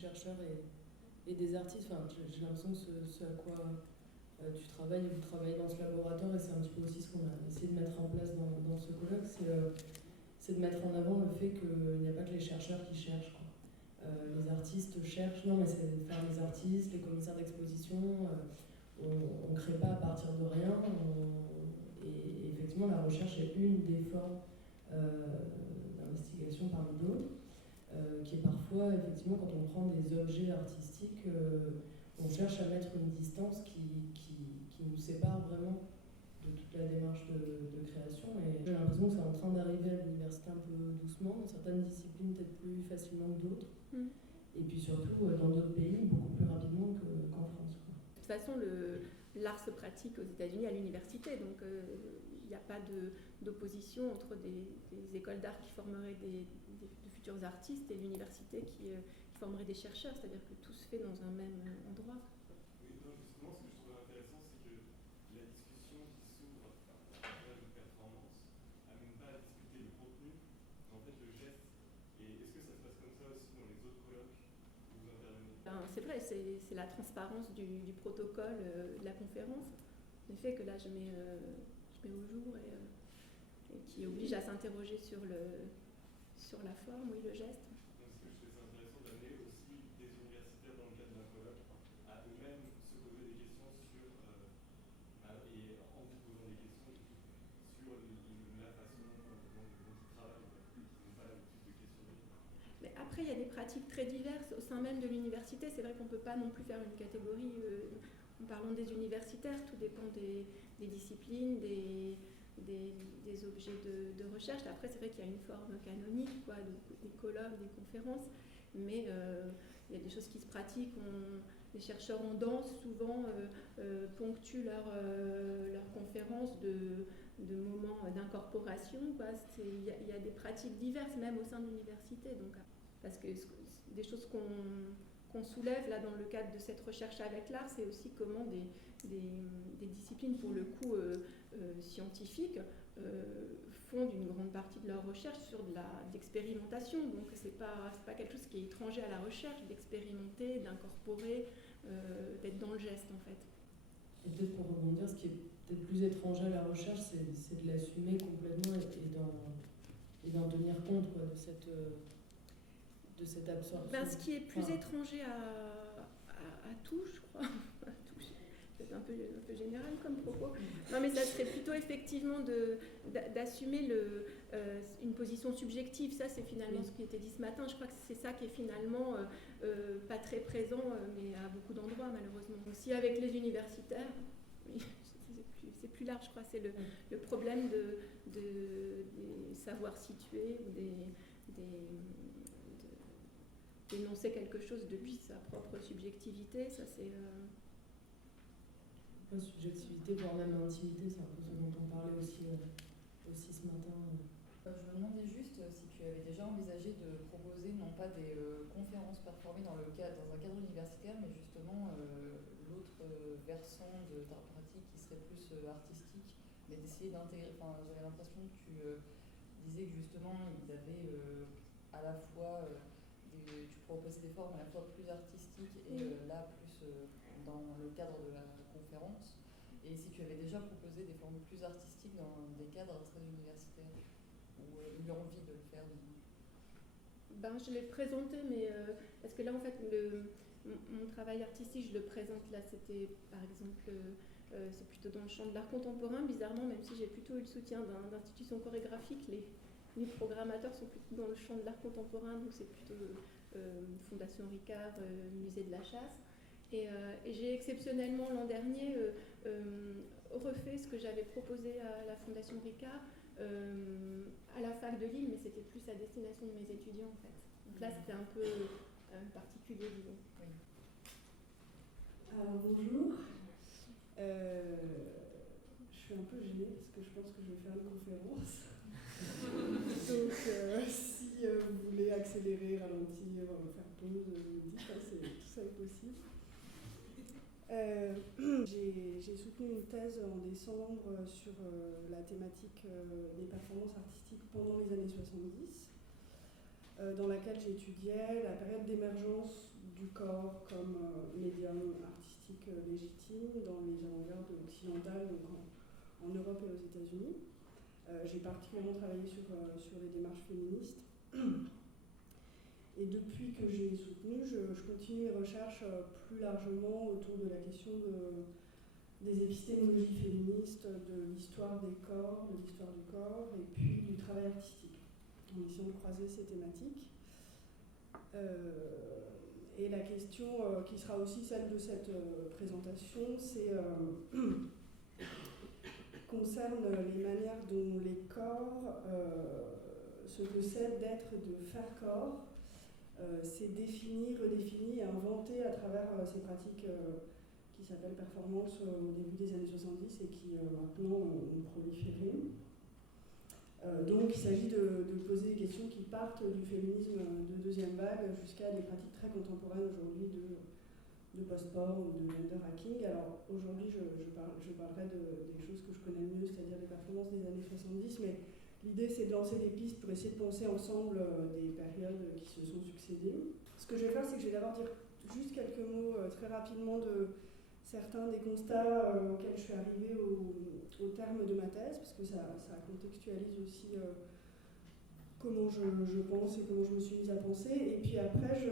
Chercheurs et des artistes, enfin, j'ai l'impression que ce à quoi vous travaillez dans ce laboratoire, et c'est un petit peu aussi ce qu'on a essayé de mettre en place dans ce colloque, c'est de mettre en avant le fait qu'il n'y a pas que les chercheurs qui cherchent, quoi. Les artistes cherchent, non mais c'est faire les artistes, les commissaires d'exposition, on ne crée pas à partir de rien, et effectivement la recherche est une des formes d'investigation parmi d'autres, qui est parfois, effectivement, quand on prend des objets artistiques, on cherche à mettre une distance qui nous sépare vraiment de toute la démarche de création. Et j'ai l'impression que c'est en train d'arriver à l'université un peu doucement, dans certaines disciplines peut-être plus facilement que d'autres, et puis surtout dans d'autres pays beaucoup plus rapidement qu'en France, quoi. De toute façon, l'art se pratique aux États-Unis à l'université, donc il n'y a pas d'opposition entre des écoles d'art qui formeraient de futurs artistes et l'université qui formerait des chercheurs, c'est-à-dire que tout se fait dans un même endroit. Oui, non, justement, ce que je trouve intéressant, c'est que la discussion qui s'ouvre à travers une performance n'amène pas à discuter le contenu, mais en fait le geste. Et est-ce que ça se passe comme ça aussi dans les autres colloques où vous intervenez? C'est vrai, c'est la transparence du protocole de la conférence. Le fait que là je mets au jour et qui oblige à s'interroger sur la forme, oui, le geste. Donc, ce que je trouve intéressant d'amener aussi des universitaires dans le cadre d'un colloque à eux-mêmes se poser des questions sur, et en vous posant des questions sur la façon dont ils travaillent, qu'ils n'ont pas l'habitude de questionner. Mais après, il y a des pratiques très diverses au sein même de l'université. C'est vrai qu'on ne peut pas non plus faire une catégorie en parlant des universitaires. Tout dépend des disciplines, des objets de recherche. Après, c'est vrai qu'il y a une forme canonique, quoi, des colloques, des conférences, mais il y a des choses qui se pratiquent. Les chercheurs en danse, souvent, ponctuent leurs conférences de moments d'incorporation. Il y a des pratiques diverses, même au sein de l'université. Donc, parce que des choses qu'on soulève là dans le cadre de cette recherche avec l'art, c'est aussi comment des disciplines, pour le coup scientifiques, font d'une grande partie de leur recherche sur de l'expérimentation. Donc c'est pas quelque chose qui est étranger à la recherche, d'expérimenter, d'incorporer, d'être dans le geste en fait. Et peut-être pour rebondir, ce qui est peut-être plus étranger à la recherche, c'est de l'assumer complètement et d'en tenir compte, quoi, de cette absorption. Ce qui est plus étranger à tout, je crois, c'est un peu général comme propos. Non, mais ça serait plutôt effectivement d'assumer une position subjective. Ça, c'est finalement ce qui était dit ce matin. Je crois que c'est ça qui est finalement pas très présent, mais à beaucoup d'endroits, malheureusement. Aussi avec les universitaires, c'est plus large, je crois. C'est le problème des savoirs situés ou d'énoncer quelque chose depuis sa propre subjectivité. Ça, c'est... subjectivité, voire même intimité, c'est un peu ce dont on parlait aussi ce matin. Je me demandais juste si tu avais déjà envisagé de proposer non pas des conférences performées dans un cadre universitaire, mais justement l'autre versant de ta pratique qui serait plus artistique, mais d'essayer d'intégrer. Enfin, j'avais l'impression que tu disais que justement ils avaient à la fois tu proposais des formes à la fois plus artistiques et là plus dans le cadre de la conférence, et si tu avais déjà proposé des formes plus artistiques dans des cadres très universitaires ou eu envie de le faire. Je l'ai présenté, mais parce que là en fait mon travail artistique, je le présente là, c'était par exemple c'est plutôt dans le champ de l'art contemporain, bizarrement, même si j'ai plutôt eu le soutien d'institutions chorégraphiques, les programmateurs sont plutôt dans le champ de l'art contemporain, donc c'est plutôt Fondation Ricard, Musée de la Chasse. Et j'ai exceptionnellement l'an dernier refait ce que j'avais proposé à la Fondation Ricard à la fac de Lille, mais c'était plus à destination de mes étudiants en fait. Donc là c'était un peu particulier, disons. Oui. Alors bonjour. Je suis un peu gênée parce que je pense que je vais faire une conférence. Donc si vous voulez accélérer, ralentir, faire pause, vous me dites, tout ça est possible. J'ai soutenu une thèse en décembre sur la thématique des performances artistiques pendant les années 70, dans laquelle j'étudiais la période d'émergence du corps comme médium artistique légitime dans les avant-gardes occidentales, donc en Europe et aux États-Unis. J'ai particulièrement travaillé sur les démarches féministes. Et depuis que j'ai soutenu, je continue mes recherches plus largement autour de la question des épistémologies féministes, de l'histoire des corps, de l'histoire du corps, et puis du travail artistique, en essayant de croiser ces thématiques. Et la question qui sera aussi celle de cette présentation, concerne les manières dont les corps, ce que c'est d'être, de faire corps, c'est défini, redéfini et inventé à travers ces pratiques qui s'appellent performance au début des années 70 et qui maintenant ont proliféré. Donc il s'agit de poser des questions qui partent du féminisme de deuxième vague jusqu'à des pratiques très contemporaines aujourd'hui de post-porn ou de gender hacking. Alors aujourd'hui je parlerai des choses que je connais le mieux, c'est-à-dire les performances des années 70, mais l'idée c'est de lancer des pistes pour essayer de penser ensemble des périodes qui se sont succédées. Ce que je vais faire, c'est que je vais d'abord dire juste quelques mots très rapidement de certains des constats auxquels je suis arrivée au terme de ma thèse, parce que ça contextualise aussi comment je pense et comment je me suis mise à penser. Et puis après, je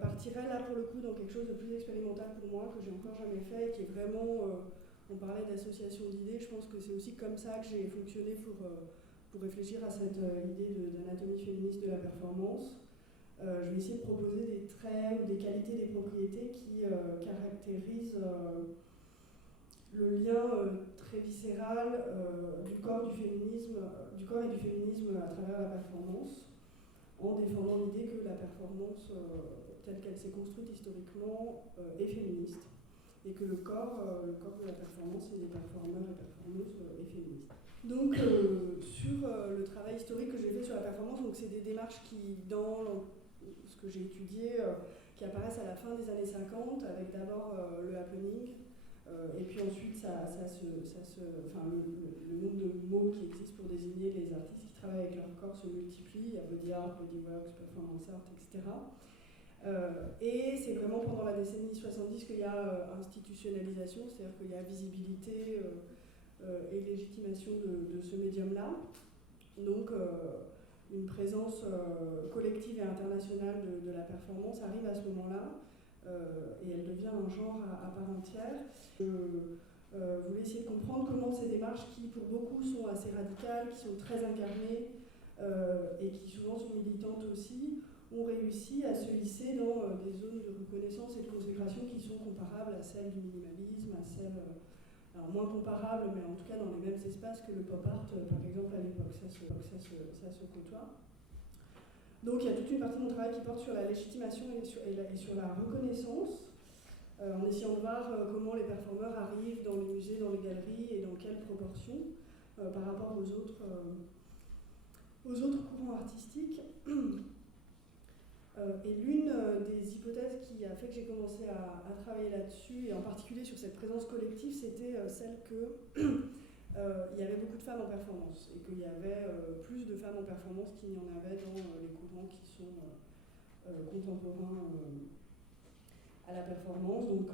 partirai là pour le coup dans quelque chose de plus expérimental pour moi, que j'ai encore jamais fait, et qui est vraiment, on parlait d'association d'idées, je pense que c'est aussi comme ça que j'ai fonctionné pour réfléchir à cette idée d'anatomie féministe de la performance. Je vais essayer de proposer des traits ou des qualités, des propriétés qui caractérisent le lien très viscéral du corps et du féminisme à travers la performance, en défendant l'idée que la performance, telle qu'elle s'est construite historiquement, est féministe, et que le corps de la performance et des performeurs et performeuses est féministe. Donc sur le travail historique que j'ai fait sur la performance, donc c'est des démarches qui, dans ce que j'ai étudié, qui apparaissent à la fin des années 50, avec d'abord le happening, et puis ensuite le nombre de mots qui existent pour désigner les artistes qui travaillent avec leur corps se multiplie, il y a body art, body works, performance art, etc. Et c'est vraiment pendant la décennie 70 qu'il y a institutionnalisation, c'est-à-dire qu'il y a visibilité et légitimation de ce médium-là. Donc une présence collective et internationale de la performance arrive à ce moment-là, et elle devient un genre à part entière. Je voulais essayer de comprendre comment ces démarches, qui pour beaucoup sont assez radicales, qui sont très incarnées et qui souvent sont militantes aussi, ont réussi à se hisser dans des zones de reconnaissance et de consécration qui sont comparables à celles du minimalisme, à celles, alors moins comparables, mais en tout cas dans les mêmes espaces que le pop art, par exemple, à l'époque. Ça se côtoie. Donc il y a toute une partie de mon travail qui porte sur la légitimation et sur la reconnaissance, en essayant de voir comment les performeurs arrivent dans les musées, dans les galeries, et dans quelles proportions par rapport aux autres courants artistiques. Et l'une des hypothèses qui a fait que j'ai commencé à travailler là-dessus, et en particulier sur cette présence collective, c'était celle qu'il y avait beaucoup de femmes en performance, et qu'il y avait plus de femmes en performance qu'il n'y en avait dans les courants qui sont contemporains à la performance. Donc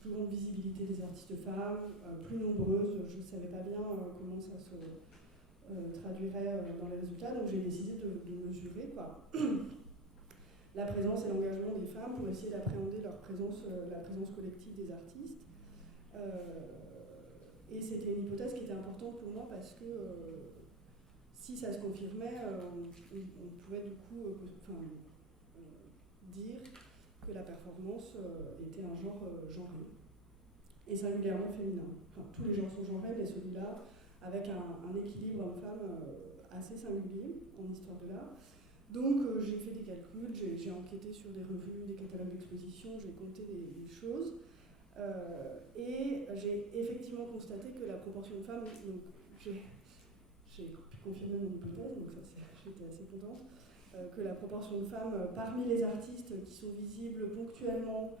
plus grande visibilité des artistes femmes, plus nombreuses, je ne savais pas bien comment ça se traduirait dans les résultats, donc j'ai décidé de mesurer la présence et l'engagement des femmes pour essayer d'appréhender la présence collective des artistes. Et c'était une hypothèse qui était importante pour moi parce que si ça se confirmait, on pourrait du coup dire que la performance était un genre genré, et singulièrement féminin. Enfin, tous les genres sont genrés, mais celui-là, avec un équilibre homme-femme assez singulier en histoire de l'art. Donc j'ai fait des calculs, j'ai enquêté sur des revues, des catalogues d'exposition, j'ai compté des choses, et j'ai effectivement constaté que la proportion de femmes, donc j'ai pu confirmer mon hypothèse, donc ça j'étais assez contente, que la proportion de femmes parmi les artistes qui sont visibles ponctuellement,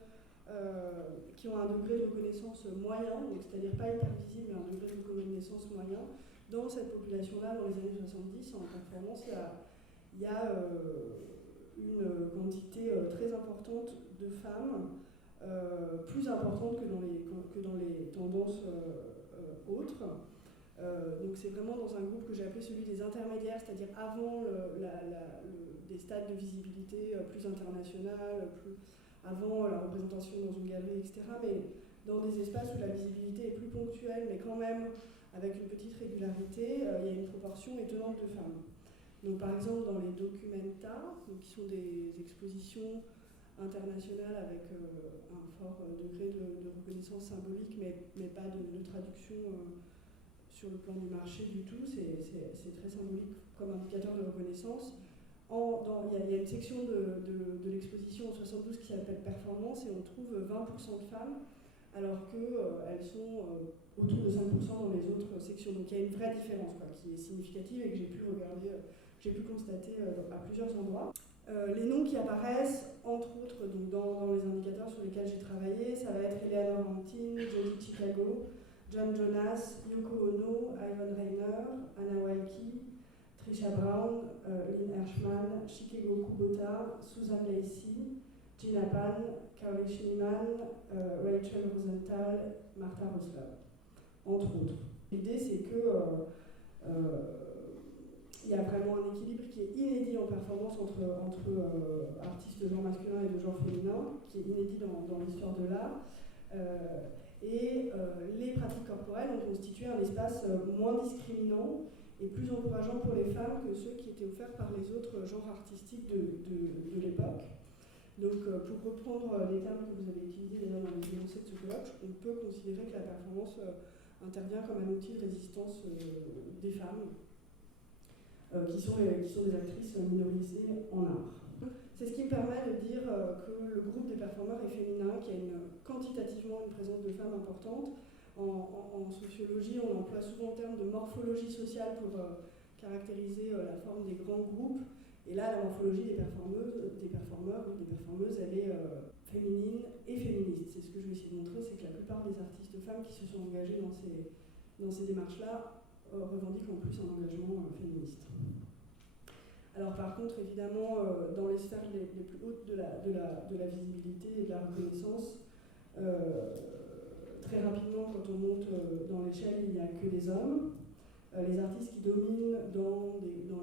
qui ont un degré de reconnaissance moyen, donc c'est-à-dire pas hyper visible, mais un degré de reconnaissance moyen, dans cette population-là, dans les années 70, en performance, il y a une quantité très importante de femmes, plus importante que dans les tendances autres. Donc c'est vraiment dans un groupe que j'ai appelé celui des intermédiaires, c'est-à-dire avant des stades de visibilité plus internationale, avant la représentation dans une galerie, etc. Mais dans des espaces où la visibilité est plus ponctuelle, mais quand même avec une petite régularité, il y a une proportion étonnante de femmes. Donc par exemple dans les documenta, qui sont des expositions internationales avec un fort degré de reconnaissance symbolique, mais pas de traduction sur le plan du marché du tout, c'est très symbolique comme indicateur de reconnaissance. Il y a une section de l'exposition en 72 qui s'appelle Performance et on trouve 20% de femmes, alors qu'elles sont autour de 5% dans les autres sections. Donc il y a une vraie différence qui est significative et que j'ai pu constater à plusieurs endroits. Les noms qui apparaissent, entre autres, donc dans les indicateurs sur lesquels j'ai travaillé, ça va être Eleanor Hampton, Jodie Chicago, John Jonas, Yoko Ono, Ivan Reiner, Anna Wilkie, Trisha Brown, Lynn Hershman, Shigeko Kubota, Susan Lacey, Gina Pan, Carly Schneemann, Rachel Rosenthal, Martha Rosler, entre autres. L'idée, c'est que il y a vraiment un équilibre qui est inédit en performance entre artistes de genre masculin et de genre féminin, qui est inédit dans l'histoire de l'art. Et les pratiques corporelles ont constitué un espace moins discriminant et plus encourageant pour les femmes que ceux qui étaient offerts par les autres genres artistiques de l'époque. Donc pour reprendre les termes que vous avez utilisés d'ailleurs dans les énoncés de ce colloque, on peut considérer que la performance intervient comme un outil de résistance des femmes qui sont des actrices minorisées en art. C'est ce qui me permet de dire que le groupe des performeurs est féminin, qu'il y a quantitativement une présence de femmes importante. En sociologie, on emploie souvent le terme de morphologie sociale pour caractériser la forme des grands groupes. Et là, la morphologie des performeurs ou des performeuses, elle est féminine et féministe. C'est ce que je vais essayer de montrer, c'est que la plupart des artistes femmes qui se sont engagées dans ces démarches-là revendiquent en plus un engagement féministe. Alors par contre, évidemment, dans les sphères les plus hautes de la visibilité et de la reconnaissance, très rapidement, quand on monte dans l'échelle, il n'y a que des hommes. Les artistes qui dominent dans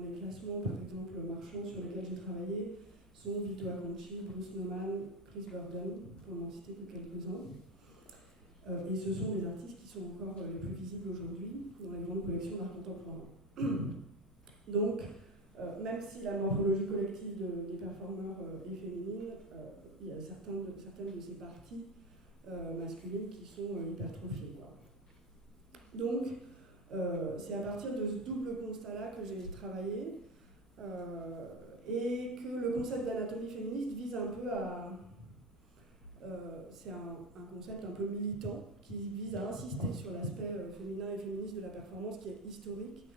les classements, par exemple marchands sur lesquels j'ai travaillé, sont Vito Acconci, Bruce Nauman, Chris Burden, pour n'en citer que quelques-uns. Et ce sont des artistes qui sont encore les plus visibles aujourd'hui dans les grandes collections d'art contemporain. Donc, même si la morphologie collective des performeurs est féminine, il y a certaines de ces parties masculines qui sont hypertrophiées. Donc, c'est à partir de ce double constat-là que j'ai travaillé et que le concept d'anatomie féministe vise un peu à... c'est un concept un peu militant qui vise à insister sur l'aspect féminin et féministe de la performance qui est historique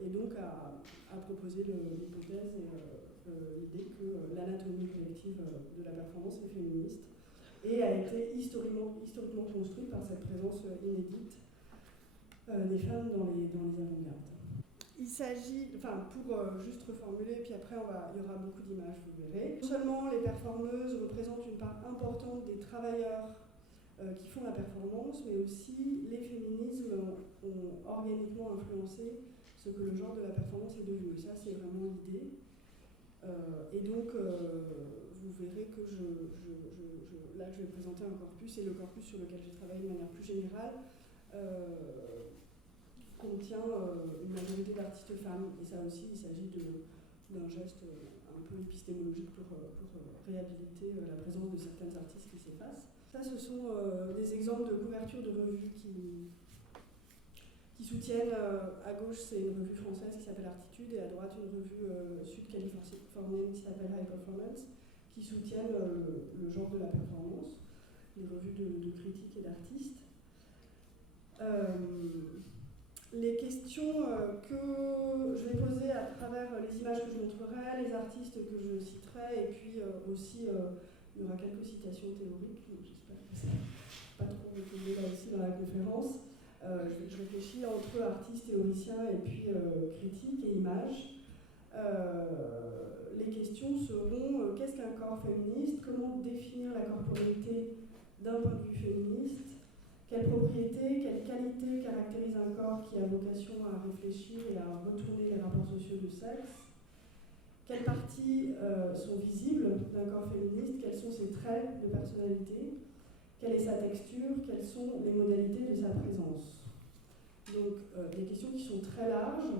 et donc à proposer l'hypothèse et l'idée que l'anatomie collective de la performance est féministe et a été historiquement construite par cette présence inédite des femmes dans les avant-gardes. Il s'agit, pour juste reformuler, puis après il y aura beaucoup d'images, vous verrez. Non seulement les performeuses représentent une part importante des travailleurs qui font la performance, mais aussi les féminismes ont organiquement influencé ce que le genre de la performance est devenu. Et ça, c'est vraiment l'idée. Et donc, vous verrez que là, je vais présenter un corpus, et le corpus sur lequel j'ai travaillé de manière plus générale contient une majorité d'artistes femmes. Et ça aussi, il s'agit d'un geste un peu épistémologique pour réhabiliter la présence de certaines artistes qui s'effacent. Ça, ce sont des exemples de couvertures de revues qui soutiennent, à gauche, c'est une revue française qui s'appelle Artitude, et à droite, une revue sud-californienne qui s'appelle High Performance, qui soutiennent le genre de la performance, des revues de critiques et d'artistes. Les questions que je vais poser à travers les images que je montrerai, les artistes que je citerai, et puis aussi, il y aura quelques citations théoriques, donc j'espère que ça ne va pas trop retomber là aussi dans la conférence. Je réfléchis entre artistes, théoriciens et puis critiques et images. les questions seront qu'est-ce qu'un corps féministe, comment définir la corporalité d'un point de vue féministe, quelles propriétés, quelles qualités caractérisent un corps qui a vocation à réfléchir et à retourner les rapports sociaux de sexe, quelles parties sont visibles d'un corps féministe, quels sont ses traits de personnalité, quelle est sa texture, quelles sont les modalités de sa présence. Donc des questions qui sont très larges,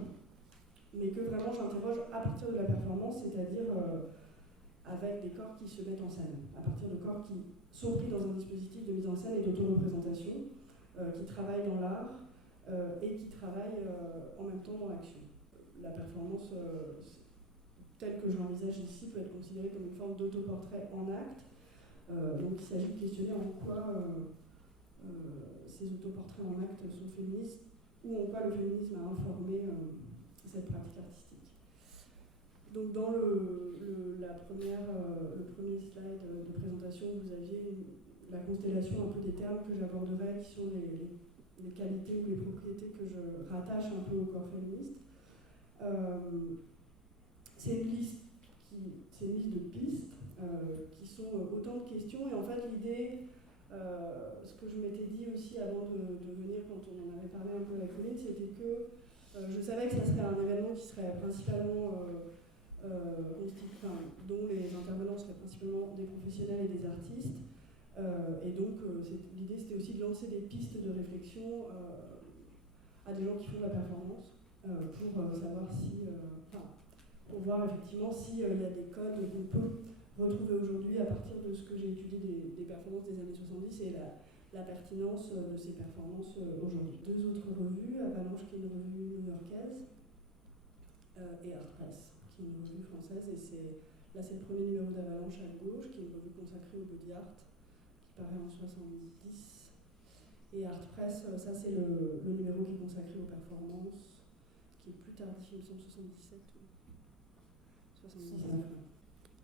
mais que vraiment j'interroge à partir de la performance, c'est-à-dire avec des corps qui se mettent en scène, à partir de corps qui sont pris dans un dispositif de mise en scène et d'auto-représentation, qui travaillent dans l'art et qui travaillent en même temps dans l'action. La performance, telle que je l'envisage ici, peut être considérée comme une forme d'autoportrait en acte. Donc il s'agit de questionner en quoi ces autoportraits en acte sont féministes, ou en quoi le féminisme a informé cette pratique artistique. Donc dans le premier slide de présentation, vous aviez la constellation un peu des termes que j'aborderai, qui sont les qualités ou les propriétés que je rattache un peu au corps féministe. C'est une liste de pistes qui sont autant de questions, et en fait l'idée, ce que je m'étais dit aussi avant de venir quand on en avait parlé un peu avec Pauline, c'était que je savais que ça serait un événement qui serait principalement dont les intervenants seraient principalement des professionnels et des artistes, et donc l'idée c'était aussi de lancer des pistes de réflexion à des gens qui font de la performance pour savoir si pour voir effectivement s'il y a des codes qu'on peut retrouver aujourd'hui à partir de ce que j'ai étudié des performances des années 70 et la pertinence de ces performances aujourd'hui. Deux autres revues, Avalanche qui est une revue new-yorkaise et Art Press qui est une revue française, et là c'est le premier numéro d'Avalanche à gauche qui est une revue consacrée au body art qui paraît en 70, et Art Press, ça c'est le numéro qui est consacré aux performances qui est plus tardif, il me semble 77 ou 79.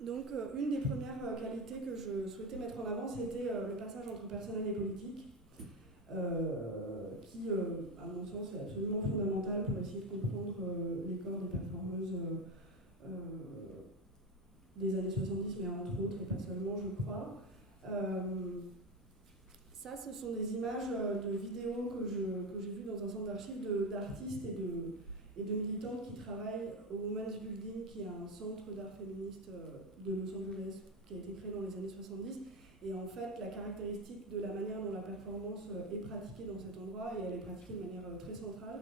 Donc une des premières qualités que je souhaitais mettre en avant, c'était le passage entre personnel et politique, qui, à mon sens, est absolument fondamental pour essayer de comprendre les corps des performeuses des années 70, mais entre autres, et pas seulement, je crois. Ça, ce sont des images de vidéos que j'ai vues dans un centre d'archives d'artistes et de militantes qui travaillent au Women's Building, qui est un centre d'art féministe de Los Angeles qui a été créé dans les années 70. Et en fait, la caractéristique de la manière dont la performance est pratiquée dans cet endroit, et elle est pratiquée de manière très centrale,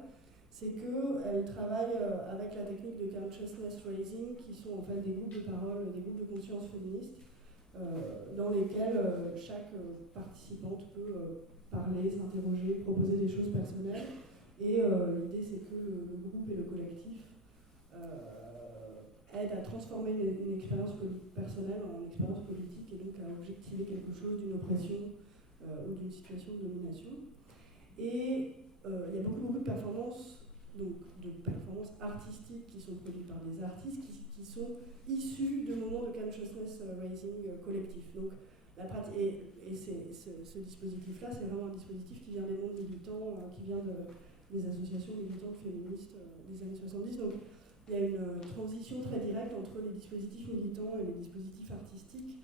c'est qu'elle travaille avec la technique de consciousness raising, qui sont en fait des groupes de parole, des groupes de conscience féministes, dans lesquels chaque participante peut parler, s'interroger, proposer des choses personnelles. Et l'idée, c'est que le groupe et le collectif aident à transformer une expérience personnelle en expérience politique, et donc à objectiver quelque chose d'une oppression ou d'une situation de domination. Et il y a beaucoup de performances, donc de performances artistiques qui sont produites par des artistes qui sont issus de moments de consciousness raising collectif. Donc, ce dispositif-là, c'est vraiment un dispositif qui vient des mondes militants, qui vient des associations militantes féministes des années 70. Donc, il y a une transition très directe entre les dispositifs militants et les dispositifs artistiques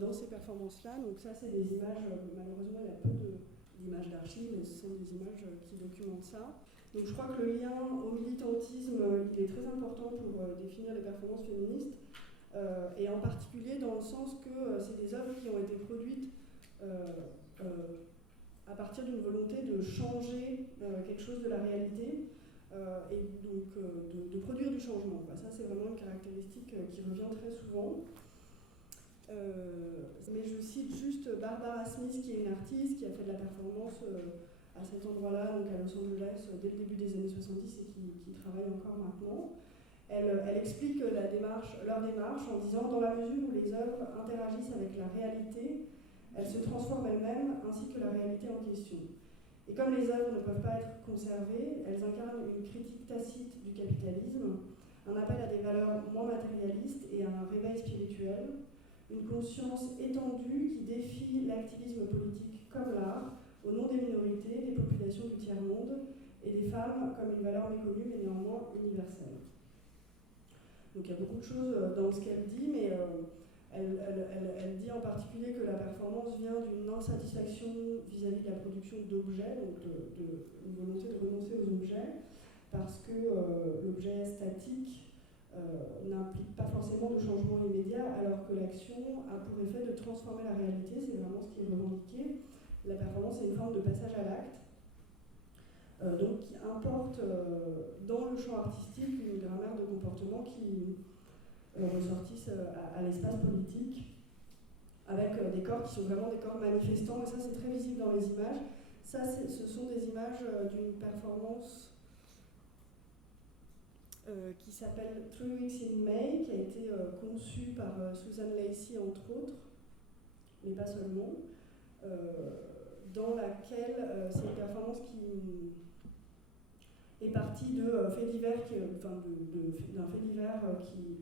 dans ces performances-là. Donc ça, c'est des images, malheureusement, il y a peu d'images d'archives, mais ce sont des images qui documentent ça. Donc je crois que le lien au militantisme, il est très important pour définir les performances féministes, et en particulier dans le sens que c'est des œuvres qui ont été produites à partir d'une volonté de changer quelque chose de la réalité, et donc de produire du changement. Ça, c'est vraiment une caractéristique qui revient très souvent. Mais je cite juste Barbara Smith, qui est une artiste qui a fait de la performance à cet endroit-là, donc à Los Angeles, dès le début des années 70, et qui travaille encore maintenant. Elle explique leur démarche en disant: dans la mesure où les œuvres interagissent avec la réalité, elles se transforment elles-mêmes, ainsi que la réalité en question. Et comme les œuvres ne peuvent pas être conservées, elles incarnent une critique tacite du capitalisme, un appel à des valeurs moins matérialistes et à un réveil spirituel, une conscience étendue qui défie l'activisme politique comme l'art, au nom des minorités, des populations du tiers-monde et des femmes comme une valeur méconnue mais néanmoins universelle. Donc il y a beaucoup de choses dans ce qu'elle dit, mais elle dit en particulier que la performance vient d'une insatisfaction vis-à-vis de la production d'objets, donc une volonté de renoncer aux objets, parce que l'objet statique n'implique pas forcément de changement immédiat, alors que l'action a pour effet de transformer la réalité, c'est vraiment ce qui est revendiqué. La performance est une forme de passage à l'acte, donc qui importe dans le champ artistique une grammaire de comportement qui ressortissent à l'espace politique, avec des corps qui sont vraiment des corps manifestants, et ça c'est très visible dans les images. Ça, ce sont des images d'une performance qui s'appelle 3 Weeks in May, qui a été conçue par Susan Lacey entre autres, mais pas seulement, dans laquelle c'est une performance qui est partie de faits divers, d'un fait divers qui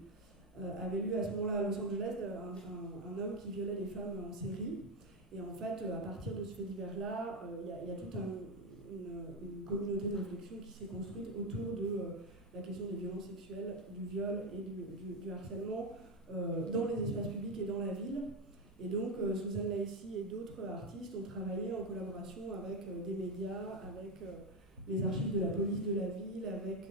avait lieu à ce moment-là à Los Angeles, un homme qui violait des femmes en série. Et en fait, à partir de ce fait divers-là, il y a toute une communauté de réflexion qui s'est construite autour de la question des violences sexuelles, du viol et du harcèlement dans les espaces publics et dans la ville. Et donc, Susan Lacey et d'autres artistes ont travaillé en collaboration avec des médias, avec les archives de la police de la ville, avec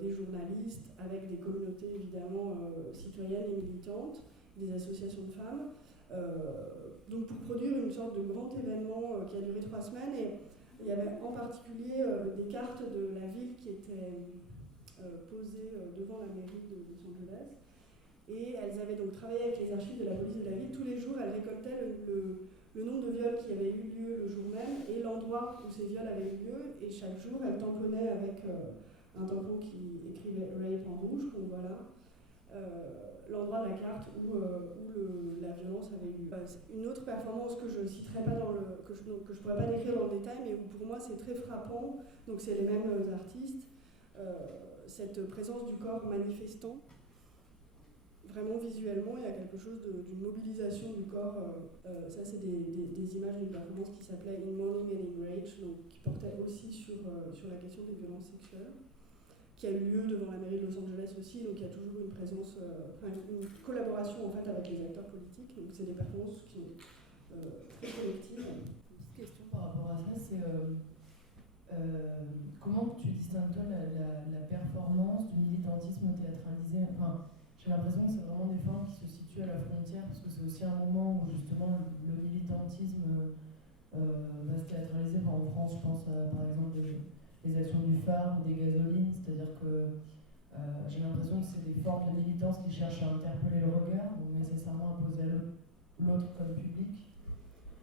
des journalistes, avec des communautés évidemment citoyennes et militantes, des associations de femmes, donc pour produire une sorte de grand événement qui a duré 3 semaines. Et il y avait en particulier des cartes de la ville qui étaient posées devant la mairie de Los Angeles, et elles avaient donc travaillé avec les archives de la police de la ville. Tous les jours, elles récoltaient le nombre de viols qui avaient eu lieu le jour même et l'endroit où ces viols avaient eu lieu, et chaque jour, elles tamponnaient avec un tampon qui écrivait rape en rouge, qu'on voit là, l'endroit de la carte où la violence avait eu lieu. Une autre performance que je citerai pas que je pourrais pas décrire dans le détail, mais où pour moi c'est très frappant, donc c'est les mêmes artistes, cette présence du corps manifestant. Vraiment visuellement, il y a quelque chose d'une mobilisation du corps. Ça, c'est des images d'une performance qui s'appelait In Mourning and in Rage, donc qui portait aussi sur la question des violences sexuelles, qui a eu lieu devant la mairie de Los Angeles aussi. Donc il y a toujours une présence, une collaboration en fait avec les acteurs politiques. Donc c'est des performances qui sont très collectives. Une petite question par rapport à ça, c'est comment tu distingues toi la performance du militantisme théâtralisé? Enfin, j'ai l'impression que c'est vraiment des formes qui se situent à la frontière, parce que c'est aussi un moment où justement le militantisme va se théâtraliser. Enfin, en France, je pense par exemple les actions du phare ou des gasolines, c'est-à-dire que j'ai l'impression que c'est des formes de militance qui cherchent à interpeller le regard, donc nécessairement imposer à l'autre comme public.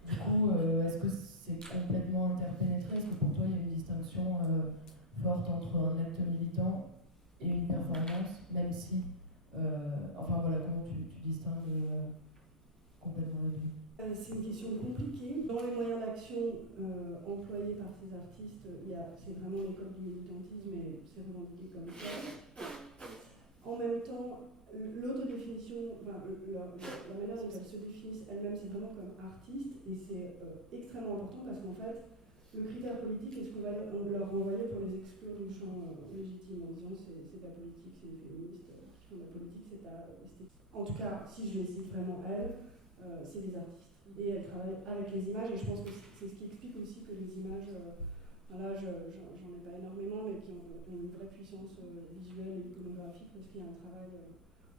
Du coup, est-ce que c'est complètement interpénétré? Est-ce que pour toi il y a une distinction forte entre un acte militant et une performance, même si enfin voilà, comment tu distingues complètement les deux? C'est une question compliquée. Dans les moyens d'action employés par ces artistes, c'est vraiment l'école du militantisme et c'est revendiqué comme ça. En même temps, l'autre définition, la manière dont elles se définissent elles-mêmes, c'est vraiment comme artistes, et c'est extrêmement important parce qu'en fait, le critère politique est ce qu'on va leur renvoyer pour les exclure du champ légitime en disant c'est pas politique, c'est des féministes qui font de la politique, c'est pas esthétique. En tout cas, si je les cite vraiment elles, c'est des artistes. Et elles travaillent avec les images, et je pense que c'est ce qui explique aussi que les images, là j'en ai pas énormément, mais qui ont une vraie puissance visuelle et iconographique, parce qu'il y a un travail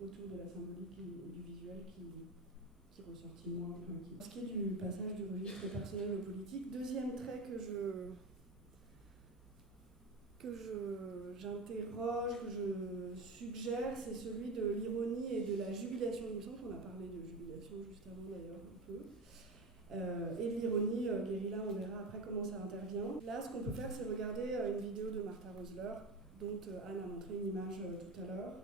autour de la symbolique et du visuel qui ressortit moins. Ce qui est du passage du registre personnel au politique, deuxième trait que j'interroge, que je suggère, c'est celui de l'ironie et de la jubilation. Il me semble qu'on a parlé de jubilation juste avant d'ailleurs un peu. Et de l'ironie, Guérilla, on verra après comment ça intervient. Là, ce qu'on peut faire, c'est regarder une vidéo de Martha Rosler, dont Anne a montré une image tout à l'heure,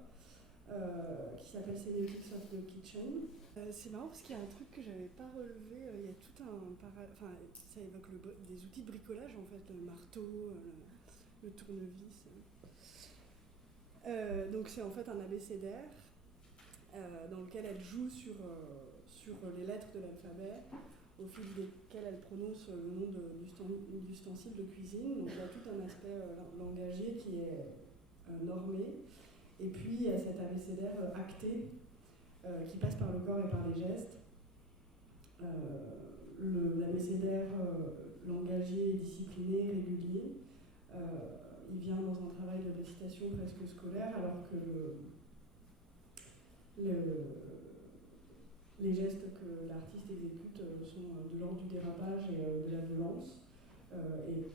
qui s'appelle Semiotics of the Kitchen. C'est marrant parce qu'il y a un truc que j'avais pas relevé, il y a tout ça évoque des outils de bricolage en fait, le marteau, le tournevis. Donc c'est en fait un abécédaire dans lequel elle joue sur les lettres de l'alphabet, au fil desquelles elle prononce le nom d'ustensiles de cuisine. Donc il y a tout un aspect langagier qui est normé. Et puis il y a cet abécédaire acté qui passe par le corps et par les gestes. L'abécédaire langagier et discipliné, régulier, il vient dans un travail de récitation presque scolaire, alors que les gestes que l'artiste exécute sont de l'ordre du dérapage et de la violence, et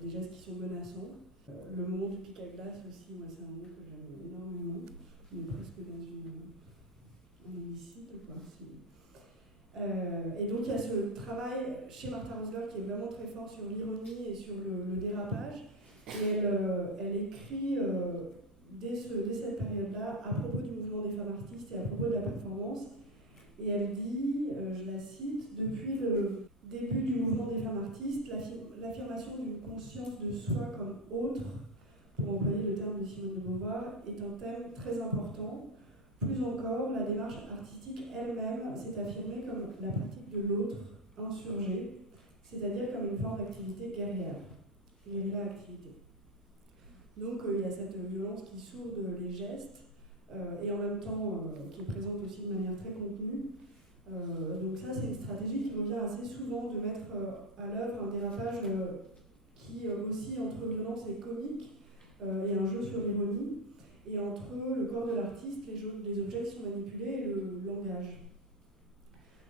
des gestes qui sont menaçants. Le moment du pic à glace aussi, moi c'est un moment que j'aime énormément, on est presque dans un homicide, quoi. Et donc il y a ce travail chez Martha Rosler qui est vraiment très fort sur l'ironie et sur le dérapage. Et elle écrit dès cette période-là à propos du mouvement des femmes artistes et à propos de la performance. Et elle dit, je la cite, depuis le début du mouvement des femmes artistes, l'affirmation d'une conscience de soi comme autre, pour employer le terme de Simone de Beauvoir, est un thème très important. Plus encore, la démarche artistique elle-même s'est affirmée comme la pratique de l'autre insurgé, c'est-à-dire comme une forme d'activité guerrière, guérilla-activité. Donc il y a cette violence qui sourde les gestes, et en même temps qui est présente aussi de manière très contenue. Donc ça, c'est une stratégie qui revient assez souvent, de mettre à l'œuvre un dérapage qui oscille entre violence et comique, et un jeu sur l'ironie, et entre le corps de l'artiste, les objets qui sont manipulés et le langage.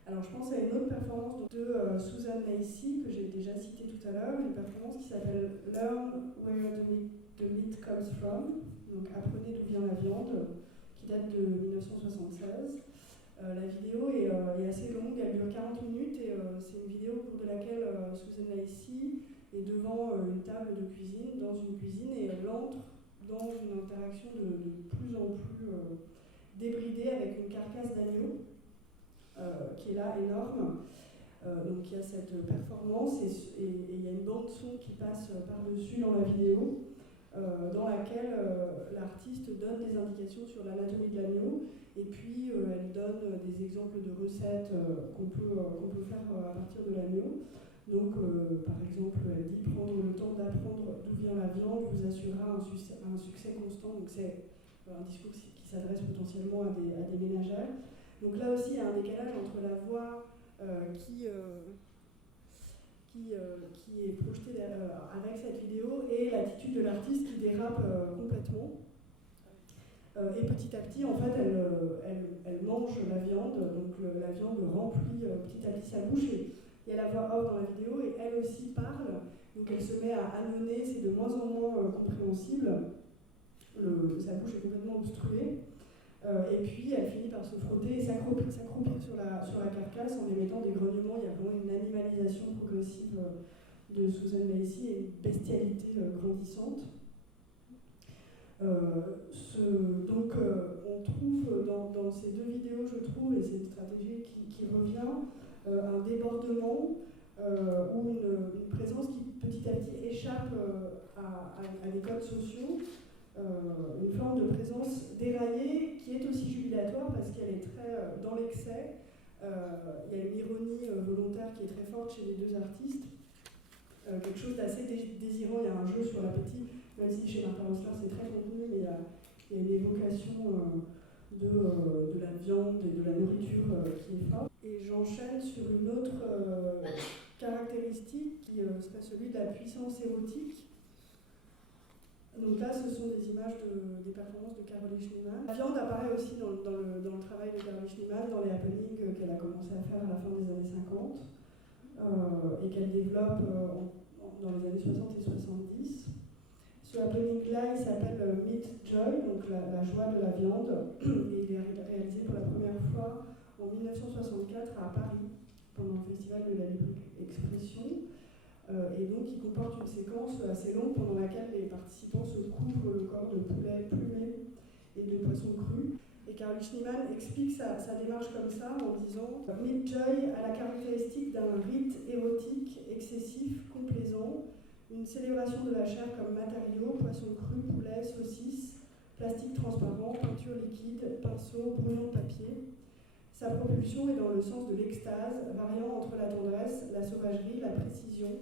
Alors je pense à une autre performance de Susan Macy, que j'ai déjà citée tout à l'heure, une performance qui s'appelle Learn Where the Meat Comes From, donc apprenez d'où vient la viande, qui date de 1976. La vidéo est assez longue, elle dure 40 minutes, et c'est une vidéo au cours de laquelle Susan Macy est devant une table de cuisine, dans une cuisine, et elle entre dans une interaction de plus en plus débridée avec une carcasse d'agneau qui est là, énorme. Donc il y a cette performance et il y a une bande son qui passe par-dessus dans la vidéo, dans laquelle l'artiste donne des indications sur l'anatomie de l'agneau, et puis elle donne des exemples de recettes qu'on peut faire à partir de l'agneau. Donc, par exemple, elle dit « Prendre le temps d'apprendre d'où vient la viande vous assurera un succès constant ». Donc c'est un discours qui s'adresse potentiellement à des ménagères. Donc là aussi, il y a un décalage entre la voix qui est projetée avec cette vidéo et l'attitude de l'artiste qui dérape complètement. Et petit à petit, en fait, elle mange la viande, donc la viande remplit petit à petit sa bouche. Et il y a la voix off dans la vidéo et elle aussi parle, donc elle se met à ânonner, c'est de moins en moins compréhensible, sa bouche est complètement obstruée, et puis elle finit par se frotter et s'accroupir sur la carcasse en émettant des grognements. Il y a vraiment une animalisation progressive de Susan Macy et une bestialité grandissante. Donc on trouve dans ces deux vidéos, je trouve, et c'est une stratégie qui revient, un débordement ou une présence qui petit à petit échappe à des codes sociaux, une forme de présence déraillée qui est aussi jubilatoire parce qu'elle est très dans l'excès. Il y a une ironie volontaire qui est très forte chez les deux artistes, quelque chose d'assez désirant. Il y a un jeu sur l'appétit, même si chez Martha Rosler c'est très contenu, mais il y a une évocation de la viande et de la nourriture qui est forte. Et j'enchaîne sur une autre caractéristique qui serait celui de la puissance érotique. Donc là, ce sont des images des performances de Caroline Schneemann. La viande apparaît aussi dans le travail de Caroline Schneemann, dans les happenings qu'elle a commencé à faire à la fin des années 50 et qu'elle développe dans les années 60 et 70. Ce happening-là, il s'appelle Meat Joy, donc la joie de la viande, et il est réalisé pour la première fois en 1964 à Paris, pendant le festival de la libre expression. Et donc il comporte une séquence assez longue pendant laquelle les participants se couvrent le corps de poulet plumé et de poisson cru. Et Caroline Schneemann explique sa démarche comme ça en disant « Meat Joy a la caractéristique d'un rite érotique, excessif, complaisant, une célébration de la chair comme matériau, poisson cru, poulet, saucisse, plastique transparent, peinture liquide, pinceau, brouillon de papier. Sa propulsion est dans le sens de l'extase, variant entre la tendresse, la sauvagerie, la précision,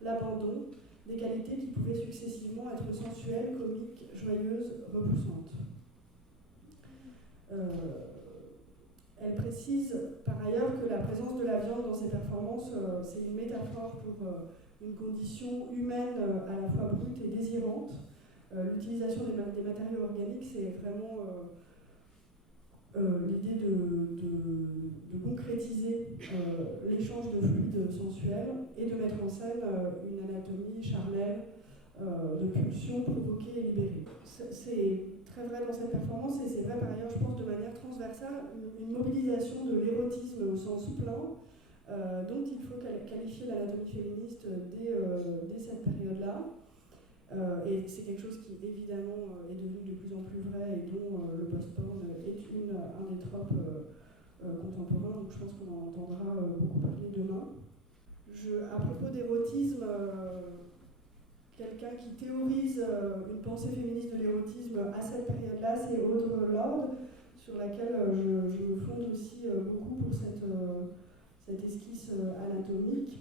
l'abandon, des qualités qui pouvaient successivement être sensuelles, comiques, joyeuses, repoussantes. » par ailleurs que la présence de la viande dans ces performances, c'est une métaphore pour une condition humaine à la fois brute et désirante. L'utilisation des matériaux organiques, c'est vraiment l'idée de concrétiser l'échange de fluides sensuels et de mettre en scène une anatomie charnelle de pulsions provoquées et libérées. C'est très vrai dans cette performance et c'est vrai par ailleurs, je pense, de manière transversale, une mobilisation de l'érotisme au sens plein, dont il faut qualifier l'anatomie féministe dès cette période-là. Et c'est quelque chose qui évidemment est devenu de plus en plus vrai et dont le post-porn est un des tropes contemporains, donc je pense qu'on en entendra beaucoup parler demain. À propos d'érotisme, quelqu'un qui théorise une pensée féministe de l'érotisme à cette période-là, c'est Audre Lorde, sur laquelle je me fonde aussi beaucoup pour cette esquisse anatomique.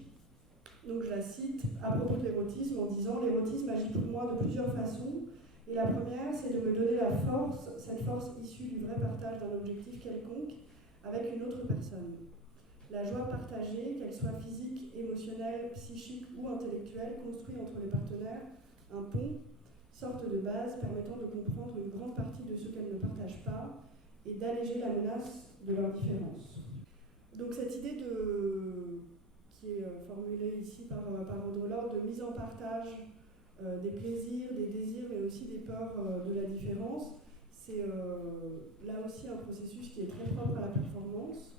Donc je la cite à propos de l'érotisme en disant « L'érotisme agit pour moi de plusieurs façons, et la première, c'est de me donner la force, cette force issue du vrai partage d'un objectif quelconque, avec une autre personne. La joie partagée, qu'elle soit physique, émotionnelle, psychique ou intellectuelle, construit entre les partenaires un pont, sorte de base permettant de comprendre une grande partie de ce qu'elles ne partagent pas et d'alléger la menace de leur différence. » Donc cette idée qui est formulée ici par Audre Lorde de mise en partage des plaisirs, des désirs, mais aussi des peurs de la différence, c'est là aussi un processus qui est très propre à la performance.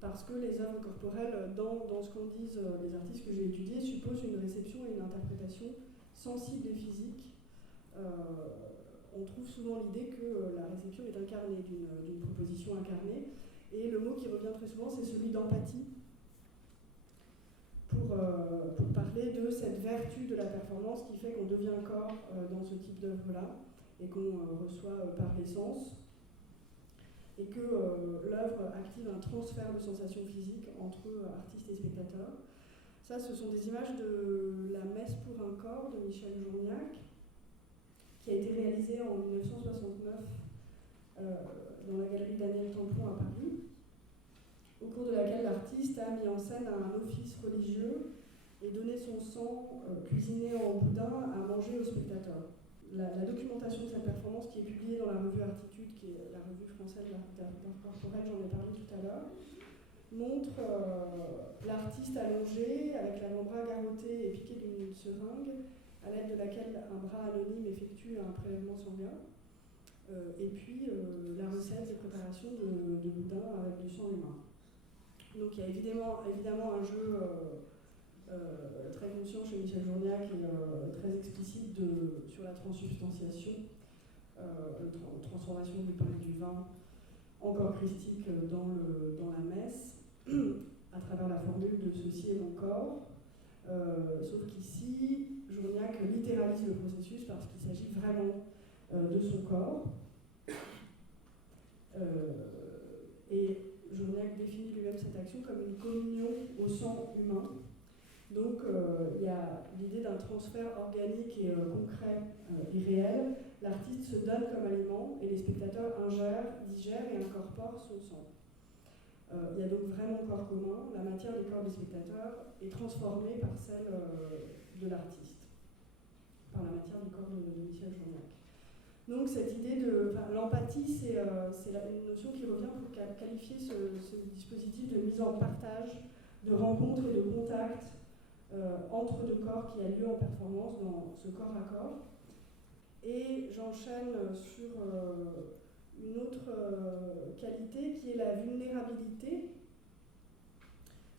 Parce que les œuvres corporelles, dans ce qu'en disent les artistes que j'ai étudiés, supposent une réception et une interprétation sensible et physique. On trouve souvent l'idée que la réception est incarnée, d'une proposition incarnée, et le mot qui revient très souvent, c'est celui d'empathie, pour parler de cette vertu de la performance qui fait qu'on devient corps dans ce type d'œuvre-là, et qu'on reçoit par les sens. Et que l'œuvre active un transfert de sensations physiques entre artistes et spectateurs. Ça, ce sont des images de la Messe pour un corps de Michel Journiac, qui a été réalisée en 1969 dans la galerie Daniel Tampon à Paris, au cours de laquelle l'artiste a mis en scène un office religieux et donné son sang cuisiné en boudin à manger aux spectateurs. La documentation de cette performance, qui est publiée dans la revue Artitude, qui est la revue française d'art corporel, j'en ai parlé tout à l'heure, montre l'artiste allongé avec l'avant-bras garrotté et piqué d'une seringue, à l'aide de laquelle un bras anonyme effectue un prélèvement sanguin, et puis la recette de préparation de boudin avec du sang humain. Donc il y a évidemment un jeu très conscient chez Michel Journiac et très explicite sur la transsubstantiation, transformation du pain et du vin en corps christique dans la messe, à travers la formule de « ceci est mon corps ». Sauf qu'ici, Journiac littéralise le processus parce qu'il s'agit vraiment de son corps. Et Journiac définit lui-même cette action comme une communion au sang humain. Donc il y a l'idée d'un transfert organique et concret et réel. L'artiste se donne comme aliment et les spectateurs ingèrent, digèrent et incorporent son sang. Il y a donc vraiment corps commun. La matière des corps des spectateurs est transformée par celle de l'artiste, par la matière du corps de Michel Journiac. Donc cette idée de l'empathie, c'est une notion qui revient pour qualifier ce dispositif de mise en partage, de rencontre et de contact entre deux corps qui a lieu en performance dans ce corps à corps. Et j'enchaîne sur une autre qualité qui est la vulnérabilité,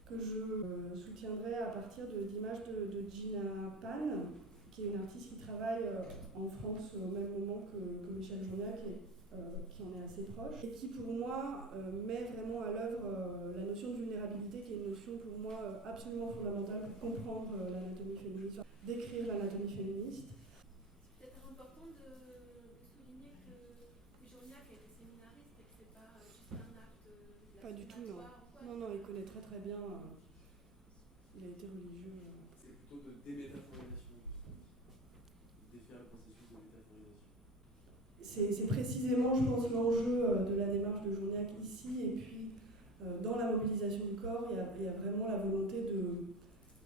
que je soutiendrai à partir d'images de Gina Pan, qui est une artiste qui travaille en France au même moment que Michel Journiac et qui en est assez proche, et qui pour moi met vraiment à l'œuvre la notion de vulnérabilité, qui est une notion pour moi absolument fondamentale pour comprendre l'anatomie féministe, décrire l'anatomie féministe. C'est peut-être important de souligner que Journiac est séminariste et que c'est pas juste un acte de pas du tout, non. Non, il connaît très très bien, il a été religieux. C'est plutôt de démétaphorisation, défaire le processus de métaphorisation. c'est précisément, je pense, l'enjeu de la démarche de Journiac ici, et puis dans la mobilisation du corps, il y a vraiment la volonté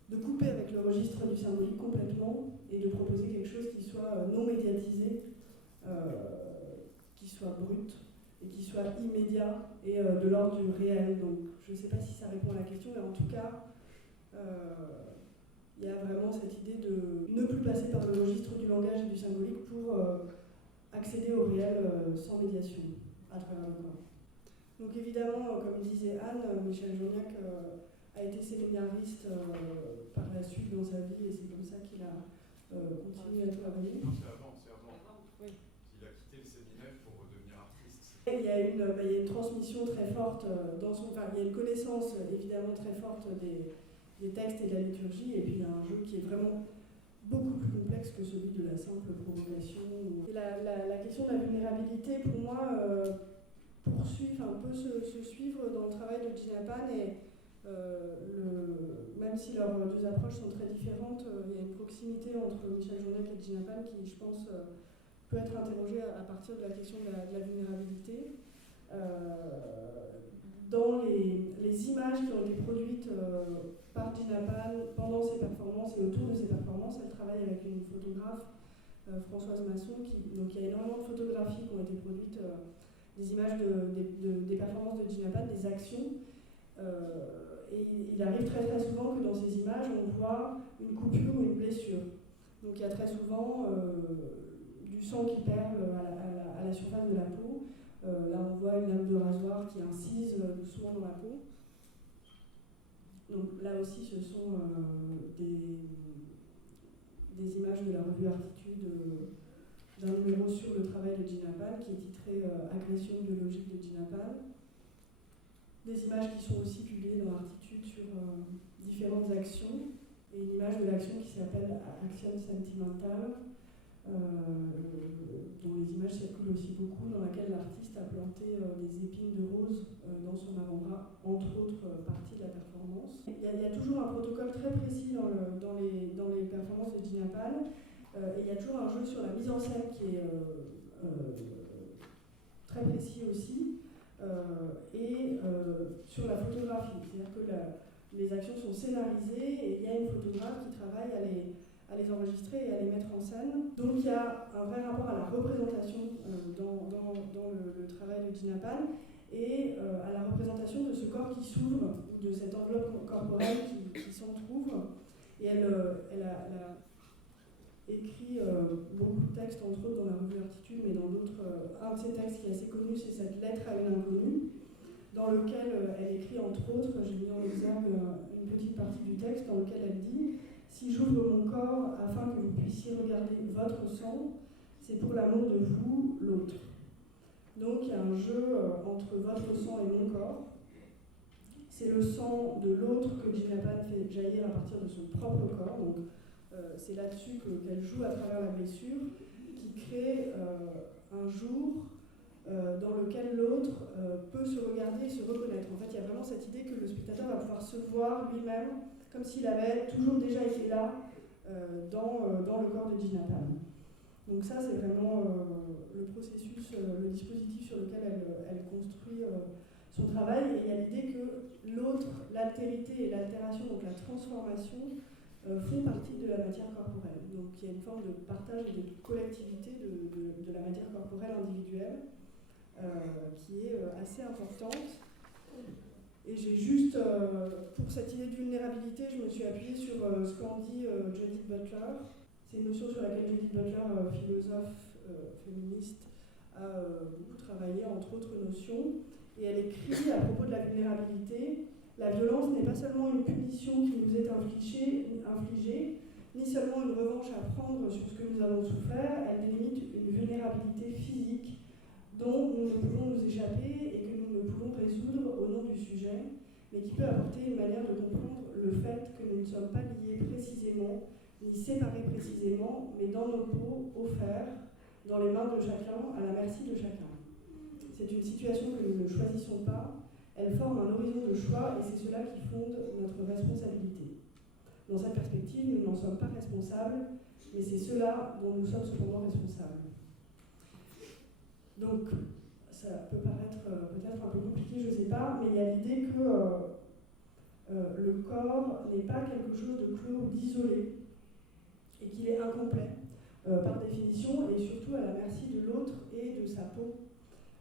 de couper avec le registre du symbolique complètement et de proposer quelque chose qui soit non médiatisé, qui soit brut et qui soit immédiat et de l'ordre du réel. Donc je ne sais pas si ça répond à la question, mais en tout cas, il y a vraiment cette idée de ne plus passer par le registre du langage et du symbolique pour accéder au réel sans médiation à travers le corps. Donc évidemment, comme disait Anne, Michel Journiac a été séminariste par la suite dans sa vie, et c'est comme ça qu'il a continué à travailler. Non, c'est avant. Oui. Il a quitté le séminaire pour devenir artiste. Il y a une transmission très forte dans son... Enfin, il y a une connaissance évidemment très forte des textes et de la liturgie, et puis il y a un jeu qui est vraiment beaucoup plus complexe que celui de la simple provocation. Et la question de la vulnérabilité, pour moi, poursuit, enfin, peut se suivre dans le travail de Gina Pan, et même si leurs deux approches sont très différentes, il y a une proximité entre Michel Journiac et Gina Pan qui, je pense, peut être interrogée à partir de la question de la vulnérabilité. Dans les images qui ont été produites par Gina Pan pendant ses performances et autour de ses performances, elle travaille avec une photographe, Françoise Masson, donc il y a énormément de photographies qui ont été produites, des images des performances de Gina Pan, des actions. Et il arrive très très souvent que dans ces images, on voit une coupure ou une blessure. Donc il y a très souvent du sang qui perle à la surface de la peau. Là, on voit une lame de rasoir qui incise doucement dans la peau. Donc là aussi, ce sont des images de la revue Artitude, d'un numéro sur le travail de Gina Pan, qui est titré Agression biologique de Gina Pan. Des images qui sont aussi publiées dans Artitude sur différentes actions, et une image de l'action qui s'appelle Action Sentimentale, dont les images circulent aussi beaucoup, dans laquelle l'artiste a planté des épines de rose dans son avant-bras, entre autres parties de la performance. Il y a toujours un protocole très précis dans les performances de Gina Pan, et il y a toujours un jeu sur la mise en scène qui est très précis aussi, et sur la photographie. C'est-à-dire que les actions sont scénarisées et il y a une photographe qui travaille à les enregistrer et à les mettre en scène. Donc il y a un vrai rapport à la représentation dans le travail de Gina Pan, et à la représentation de ce corps qui s'ouvre, ou de cette enveloppe corporelle qui s'entrouvre. Et elle a écrit beaucoup de textes, entre autres dans la revue Artitude, mais dans d'autres. Un de ses textes qui est assez connu, c'est cette lettre à une inconnue, dans lequel elle écrit, entre autres, j'ai mis en exergue une petite partie du texte, dans lequel elle dit « Si j'ouvre mon corps afin que vous puissiez regarder votre sang, c'est pour l'amour de vous, l'autre. » Donc il y a un jeu entre votre sang et mon corps. C'est le sang de l'autre que Gina Pan fait jaillir à partir de son propre corps. Donc c'est là-dessus qu'elle joue à travers la blessure, qui crée un jour dans lequel l'autre peut se regarder et se reconnaître. En fait, il y a vraiment cette idée que le spectateur va pouvoir se voir lui-même comme s'il avait toujours déjà été là dans le corps de Gina Pan. Donc ça, c'est vraiment le processus, le dispositif sur lequel elle construit son travail. Et il y a l'idée que l'autre, l'altérité et l'altération, donc la transformation, font partie de la matière corporelle. Donc il y a une forme de partage et de collectivité de la matière corporelle individuelle qui est assez importante. Et j'ai juste, pour cette idée de vulnérabilité, je me suis appuyée sur ce qu'en dit Judith Butler. C'est une notion sur laquelle Judith Butler, philosophe féministe, a beaucoup travaillé, entre autres notions. Et elle écrit à propos de la vulnérabilité: la violence n'est pas seulement une punition qui nous est infligée, ni seulement une revanche à prendre sur ce que nous avons souffert, elle délimite une vulnérabilité physique dont nous ne pouvons nous échapper et que nous ne pouvons résoudre au nom du sujet, mais qui peut apporter une manière de comprendre le fait que nous ne sommes pas liés précisément, ni séparés précisément, mais dans nos peaux, offerts, dans les mains de chacun, à la merci de chacun. C'est une situation que nous ne choisissons pas, elle forme un horizon de choix et c'est cela qui fonde notre responsabilité. Dans cette perspective, nous n'en sommes pas responsables, mais c'est cela dont nous sommes cependant responsables. Donc, ça peut paraître peut-être un peu compliqué, je ne sais pas, mais il y a l'idée que le corps n'est pas quelque chose de clos ou d'isolé, et qu'il est incomplet, par définition, et surtout à la merci de l'autre et de sa peau.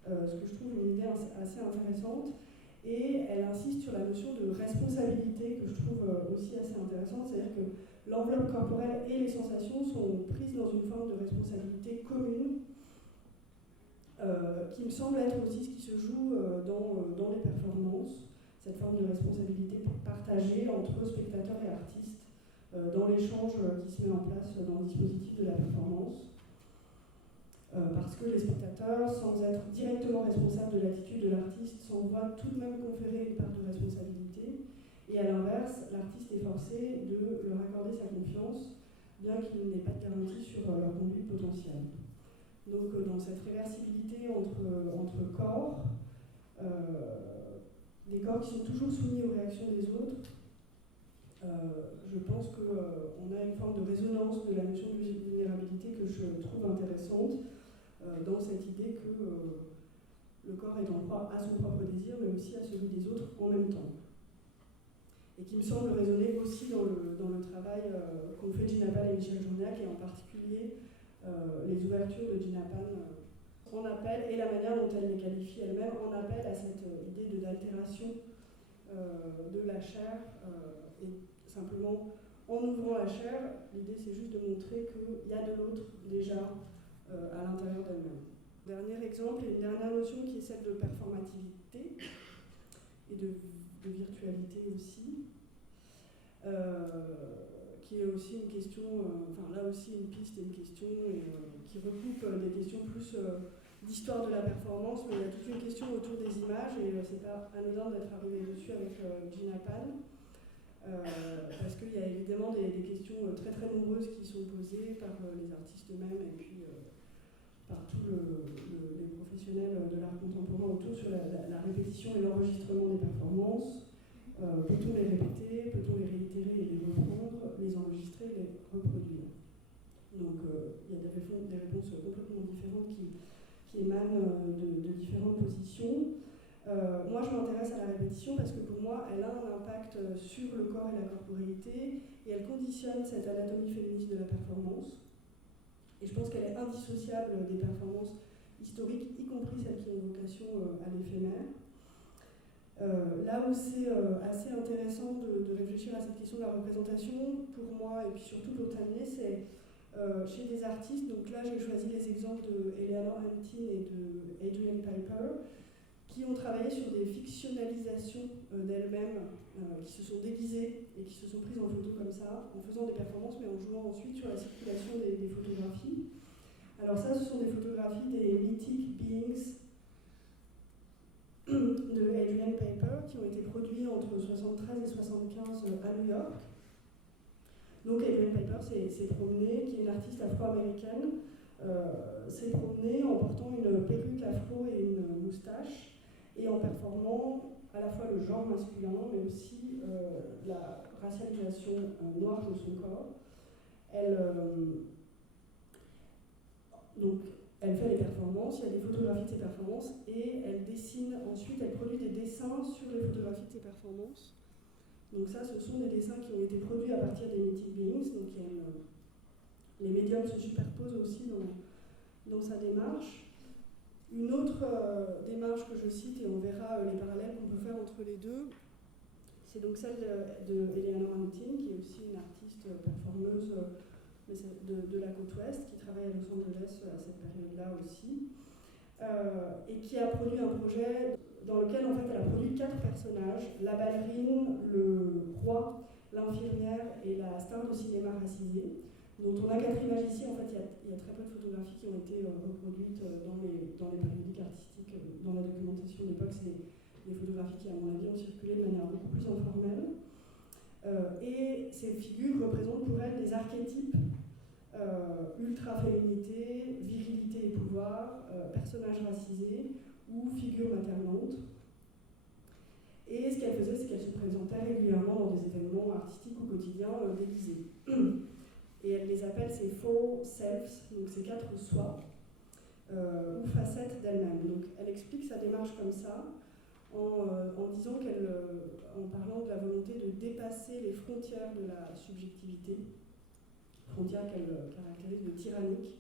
Ce que je trouve une idée assez intéressante. Et elle insiste sur la notion de responsabilité, que je trouve aussi assez intéressante, c'est-à-dire que l'enveloppe corporelle et les sensations sont prises dans une forme de responsabilité commune, qui me semble être aussi ce qui se joue dans les performances, cette forme de responsabilité partagée entre spectateurs et artistes, dans l'échange qui se met en place dans le dispositif de la performance. Parce que les spectateurs, sans être directement responsables de l'attitude de l'artiste, s'en voient tout de même conférer une part de responsabilité, et à l'inverse, l'artiste est forcé de leur accorder sa confiance, bien qu'il n'ait pas de garantie sur leur conduite potentielle. Donc dans cette réversibilité entre corps, des corps qui sont toujours soumis aux réactions des autres, je pense qu'on a une forme de résonance de la notion de vulnérabilité que je trouve intéressante, dans cette idée que le corps est en proie à son propre désir, mais aussi à celui des autres en même temps. Et qui me semble résonner aussi dans le travail qu'ont fait Gina Pal et Michel Journiac, et en particulier les ouvertures de Gina Pal en appel, et la manière dont elle les qualifie elle-même, en appel à cette idée d'altération de la chair, et simplement en ouvrant la chair, l'idée c'est juste de montrer qu'il y a de l'autre déjà à l'intérieur d'elle-même. Dernier exemple, et une dernière notion qui est celle de performativité et de virtualité aussi, qui est aussi une question, enfin là aussi une piste et une question, qui recoupe des questions plus d'histoire de la performance, mais il y a toute une question autour des images, et c'est pas anodin d'être arrivé dessus avec Gina Pal, parce qu'il y a évidemment des questions très très nombreuses qui sont posées par les artistes eux-mêmes, et puis par tous les professionnels de l'art contemporain autour sur la répétition et l'enregistrement des performances. Peut-on les répéter, peut-on les réitérer et les reprendre, les enregistrer et les reproduire? Donc il y a des réponses complètement différentes qui émanent de différentes positions. Moi je m'intéresse à la répétition parce que pour moi elle a un impact sur le corps et la corporéité, et elle conditionne cette anatomie féministe de la performance. Et je pense qu'elle est indissociable des performances historiques, y compris celles qui ont vocation à l'éphémère. Là où c'est assez intéressant de réfléchir à cette question de la représentation, pour moi, et puis surtout pour terminer, c'est chez des artistes. Donc là, j'ai choisi les exemples de Eleanor Hunting et de Adrian Piper, qui ont travaillé sur des fictionnalisations d'elles-mêmes, qui se sont déguisées et qui se sont prises en photo comme ça, en faisant des performances, mais en jouant ensuite sur la circulation des photographies. Alors ça, ce sont des photographies des Mythic Beings de Adrian Piper, qui ont été produits entre 73 et 75 à New York. Donc Adrian Piper s'est promenée, qui est une artiste afro-américaine, s'est promenée en portant une perruque afro et une moustache, et en performant à la fois le genre masculin, mais aussi la racialisation noire de son corps. Donc, elle fait les performances, il y a des photographies de ses performances, et elle dessine ensuite, elle produit des dessins sur les photographies de ses performances. Donc ça, ce sont des dessins qui ont été produits à partir des Mythic Beings, donc les médiums se superposent aussi dans sa démarche. Une autre démarche que je cite, et on verra les parallèles qu'on peut faire entre les deux, c'est donc celle de Eleanor Hunting, qui est aussi une artiste performeuse de la côte ouest, qui travaille à Los Angeles à cette période-là aussi, et qui a produit un projet dans lequel en fait elle a produit 4 personnages: la ballerine, le roi, l'infirmière et la star de cinéma racisée, dont on a 4 images ici. En fait, il y a très peu de photographies qui ont été reproduites dans les périodiques artistiques, dans la documentation d'époque. C'est des photographies qui, à mon avis, ont circulé de manière beaucoup plus informelle. Et ces figures représentent pour elle des archétypes: ultra-féminité, virilité et pouvoir, personnages racisés ou figures maternantes. Et ce qu'elle faisait, c'est qu'elle se présentait régulièrement dans des événements artistiques ou quotidiens déguisés. Et elle les appelle ces four selves, donc ces 4 soi, ou facette d'elle-même. Donc elle explique sa démarche comme ça, en disant en parlant de la volonté de dépasser les frontières de la subjectivité, frontières qu'elle caractérise de tyranniques.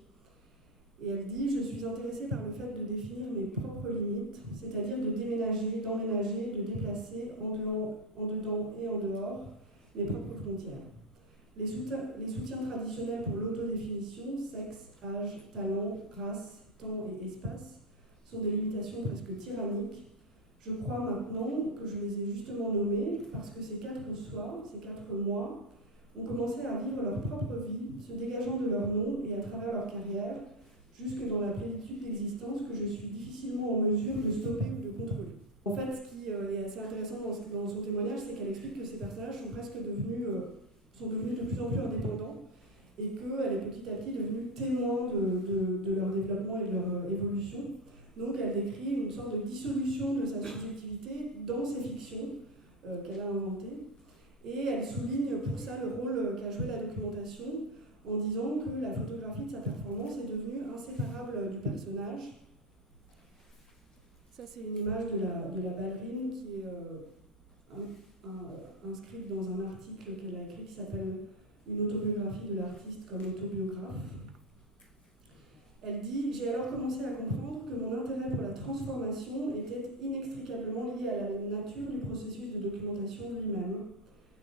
Et elle dit « Je suis intéressée par le fait de définir mes propres limites, c'est-à-dire de déménager, d'emménager, de déplacer en dedans et en dehors mes propres frontières. Les soutiens traditionnels pour l'autodéfinition, sexe, âge, talent, race, temps et espace, sont des limitations presque tyranniques. Je crois maintenant que je les ai justement nommées parce que ces 4 soi, ces 4 moi, ont commencé à vivre leur propre vie, se dégageant de leur nom et à travers leur carrière, jusque dans la plénitude d'existence que je suis difficilement en mesure de stopper ou de contrôler. » En fait, ce qui est assez intéressant dans son témoignage, c'est qu'elle explique que ces personnages sont presque devenus de plus en plus indépendants et qu'elle est petit à petit devenue témoin de leur développement et de leur évolution. Donc elle décrit une sorte de dissolution de sa subjectivité dans ses fictions qu'elle a inventées. Et elle souligne pour ça le rôle qu'a joué la documentation en disant que la photographie de sa performance est devenue inséparable du personnage. Ça, c'est une image de la ballerine qui est inscrite dans un article qu'elle a écrit qui s'appelle « Une autobiographie de l'artiste comme autobiographe ». Elle dit « J'ai alors commencé à comprendre que mon intérêt pour la transformation était inextricablement lié à la nature du processus de documentation lui-même.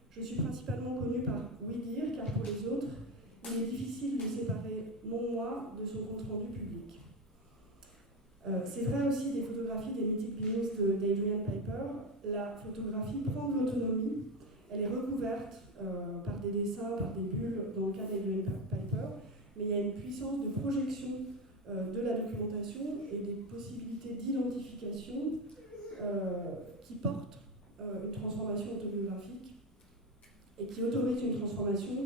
Je suis principalement connue par oui-dire, car pour les autres, il est difficile de séparer mon moi de son compte-rendu public. » C'est vrai aussi des photographies des Mythic Venus d'Adrian Piper. La photographie prend de l'autonomie, elle est recouverte par des dessins, par des bulles dans le cas d'Adrian Piper, mais il y a une puissance de projection de la documentation et des possibilités d'identification qui portent une transformation autobiographique et qui autorise une transformation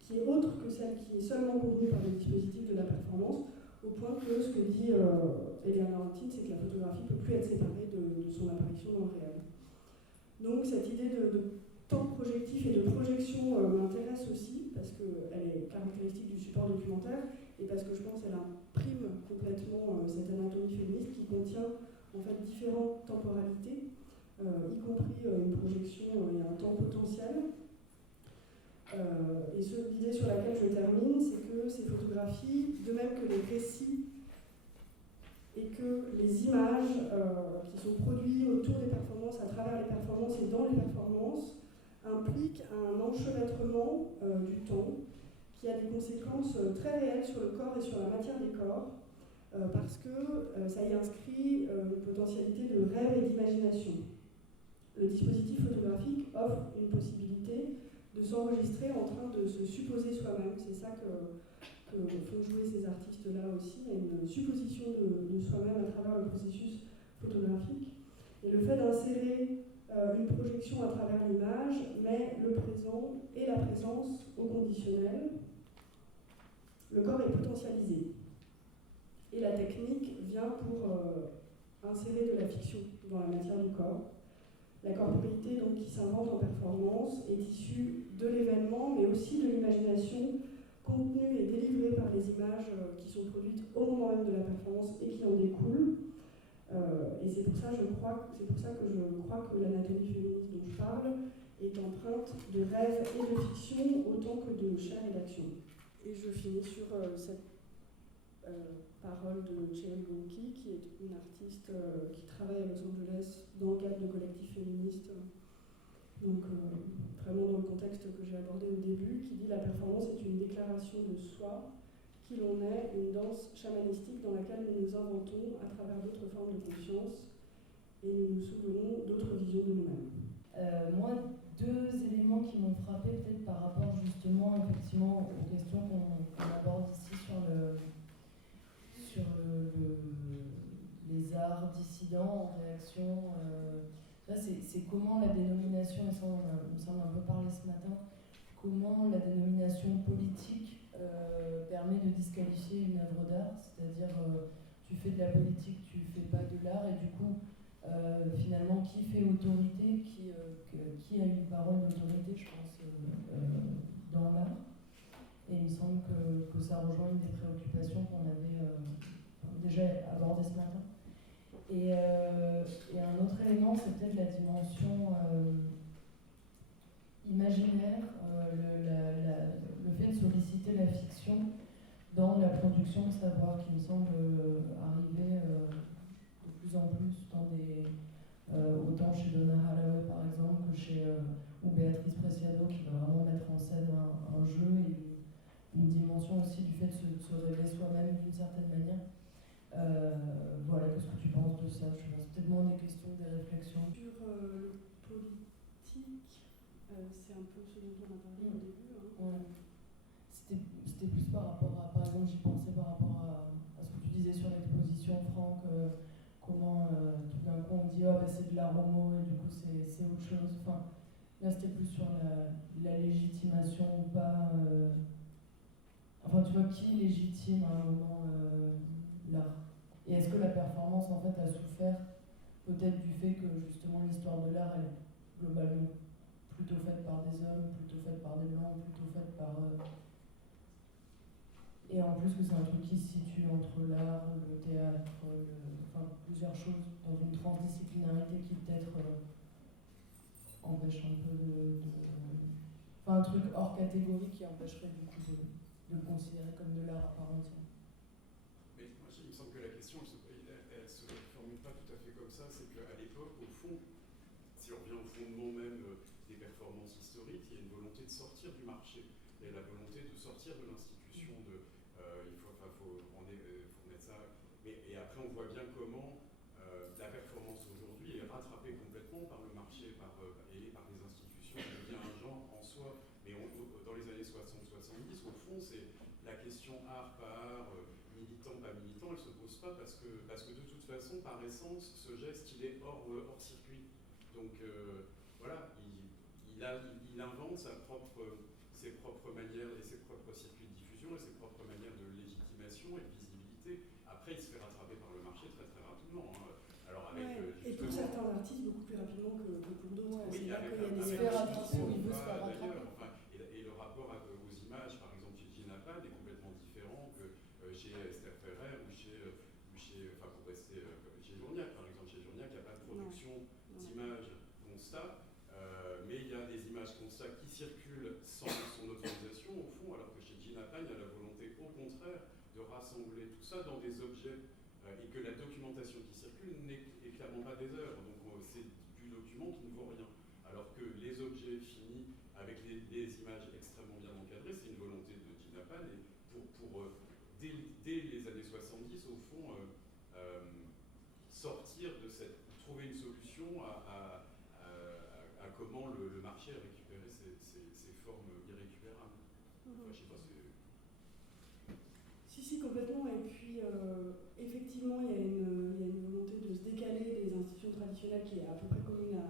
qui est autre que celle qui est seulement contenue par le dispositif de la performance, au point que ce que dit Eleanor Antine, c'est que la photographie ne peut plus être séparée de son apparition dans le réel. Donc cette idée de temps projectif et de projection m'intéresse aussi, parce qu'elle est caractéristique du support documentaire, et parce que je pense qu'elle imprime complètement cette anatomie féministe qui contient en fait différentes temporalités, y compris une projection et un temps potentiel. Et l'idée sur laquelle je termine, c'est que ces photographies, de même que les récits et que les images qui sont produites autour des performances, à travers les performances et dans les performances, impliquent un enchevêtrement du temps qui a des conséquences très réelles sur le corps et sur la matière des corps, parce que ça y inscrit une potentialité de rêve et d'imagination. Le dispositif photographique offre une possibilité de s'enregistrer en train de se supposer soi-même. C'est ça que font jouer ces artistes-là aussi, une supposition de soi-même à travers le processus photographique. Et le fait d'insérer une projection à travers l'image met le présent et la présence au conditionnel. Le corps est potentialisé. Et la technique vient pour insérer de la fiction dans la matière du corps. La corporéité donc, qui s'invente en performance est issue de l'événement, mais aussi de l'imagination contenue et délivrée par les images qui sont produites au moment même de la performance et qui en découlent. Et c'est pour ça que je crois que l'anatomie féministe dont je parle est empreinte de rêve et de fiction autant que de chair et d'action. Et je finis sur cette parole de Cheryl Gonki, qui est une artiste qui travaille à Los Angeles dans le cadre de collectifs féministes, donc vraiment dans le contexte que j'ai abordé au début, qui dit « La performance est une déclaration de soi, qui l'on est, une danse chamanistique dans laquelle nous nous inventons à travers d'autres formes de conscience et nous nous souvenons d'autres visions de nous-mêmes. » Moi, 2 éléments qui m'ont frappé peut-être par rapport justement effectivement aux questions qu'on aborde ici sur les arts dissidents en réaction. C'est comment la dénomination, et ça on me semble un peu parlé ce matin, comment la dénomination politique permet de disqualifier une œuvre d'art, c'est-à-dire tu fais de la politique, tu fais pas de l'art, et du coup finalement qui fait autorité, qui a une parole d'autorité, je pense, dans l'art. Et il me semble que ça rejoint une des préoccupations préoccupations qu'on avait déjà abordées ce matin. Et un autre élément, c'est peut-être la dimension imaginaire, le fait de solliciter la fiction dans la production de savoir, qui me semble arriver de plus en plus dans des... autant chez Donna Haraway par exemple que chez ou Béatrice Preciado, qui va vraiment mettre en scène un jeu et une dimension aussi du fait de se révéler soi-même d'une certaine manière. Voilà, qu'est-ce que tu penses de ça? Je pense peut-être moins des questions, des réflexions. Sur le politique, c'est un peu ce dont on a parlé au début. Hein. Ouais. C'était plus par rapport à, par exemple, j'y pensais par rapport à ce que tu disais sur l'exposition, Franck, comment tout d'un coup on dit oh, bah, c'est de l'art homo et du coup c'est autre chose. Enfin, là c'était plus sur la légitimation ou pas. Enfin, tu vois, qui légitime à un moment l'art? Et est-ce que la performance en fait a souffert peut-être du fait que justement l'histoire de l'art elle est globalement plutôt faite par des hommes, plutôt faite par des blancs, plutôt faite par... Et en plus que c'est un truc qui se situe entre l'art, le théâtre, enfin plusieurs choses, dans une transdisciplinarité qui peut-être empêche un peu enfin un truc hors catégorie qui empêcherait du coup de le considérer comme de l'art à part entière. Mais moi, il me semble que la question, elle se formule pas tout à fait comme ça. C'est qu'à l'époque, au fond, si on revient au fondement même des performances historiques, il y a une volonté de sortir du marché. Il y a la volonté de sortir de l'institution de... faut mettre ça... Et après, on voit bien comment la performance aujourd'hui est rattrapée complètement par le marché et par les institutions. Il devient un genre en soi. Mais dans les années 60-70, au fond, c'est la question art, pas art, militant, pas militant, elle ne se pose pas parce que de toute façon, par essence, ce geste, il est hors circuit. Donc voilà, il invente ses propres manières et ses propres circuits de diffusion et ses propres manières de légitimation et de visibilité. Après, il se fait rattraper par le marché très très rapidement. Hein. Alors et pour certains artistes, beaucoup plus rapidement que pour d'autres. Oui, c'est là qu'il y a des des sphères où il veut se faire rattraper. Et le rapport aux images, par exemple, chez Gina Pan est complètement différent que chez Esther Ferrer ou chez pour rester chez Journiac, par exemple. Chez Journiac, il n'y a pas de production d'images constat, mais il y a des images constat qui circulent sans son autorisation, au fond, alors que chez Gina Pan, il y a la volonté, au contraire, de rassembler tout ça dans des objets et que la documentation qui circule n'est clairement pas des œuvres. Donc c'est du document qui ne vaut rien. Alors que les objets finis avec des images extrêmement bien encadrées, c'est une volonté de Gina Pan et dès les années 70, au fond, sortir de trouver une solution à comment le marché a récupéré ces formes irrécupérables. Enfin, je sais pas, Si, complètement. Et puis, effectivement, il y a une volonté de se décaler des institutions traditionnelles qui est à peu près commune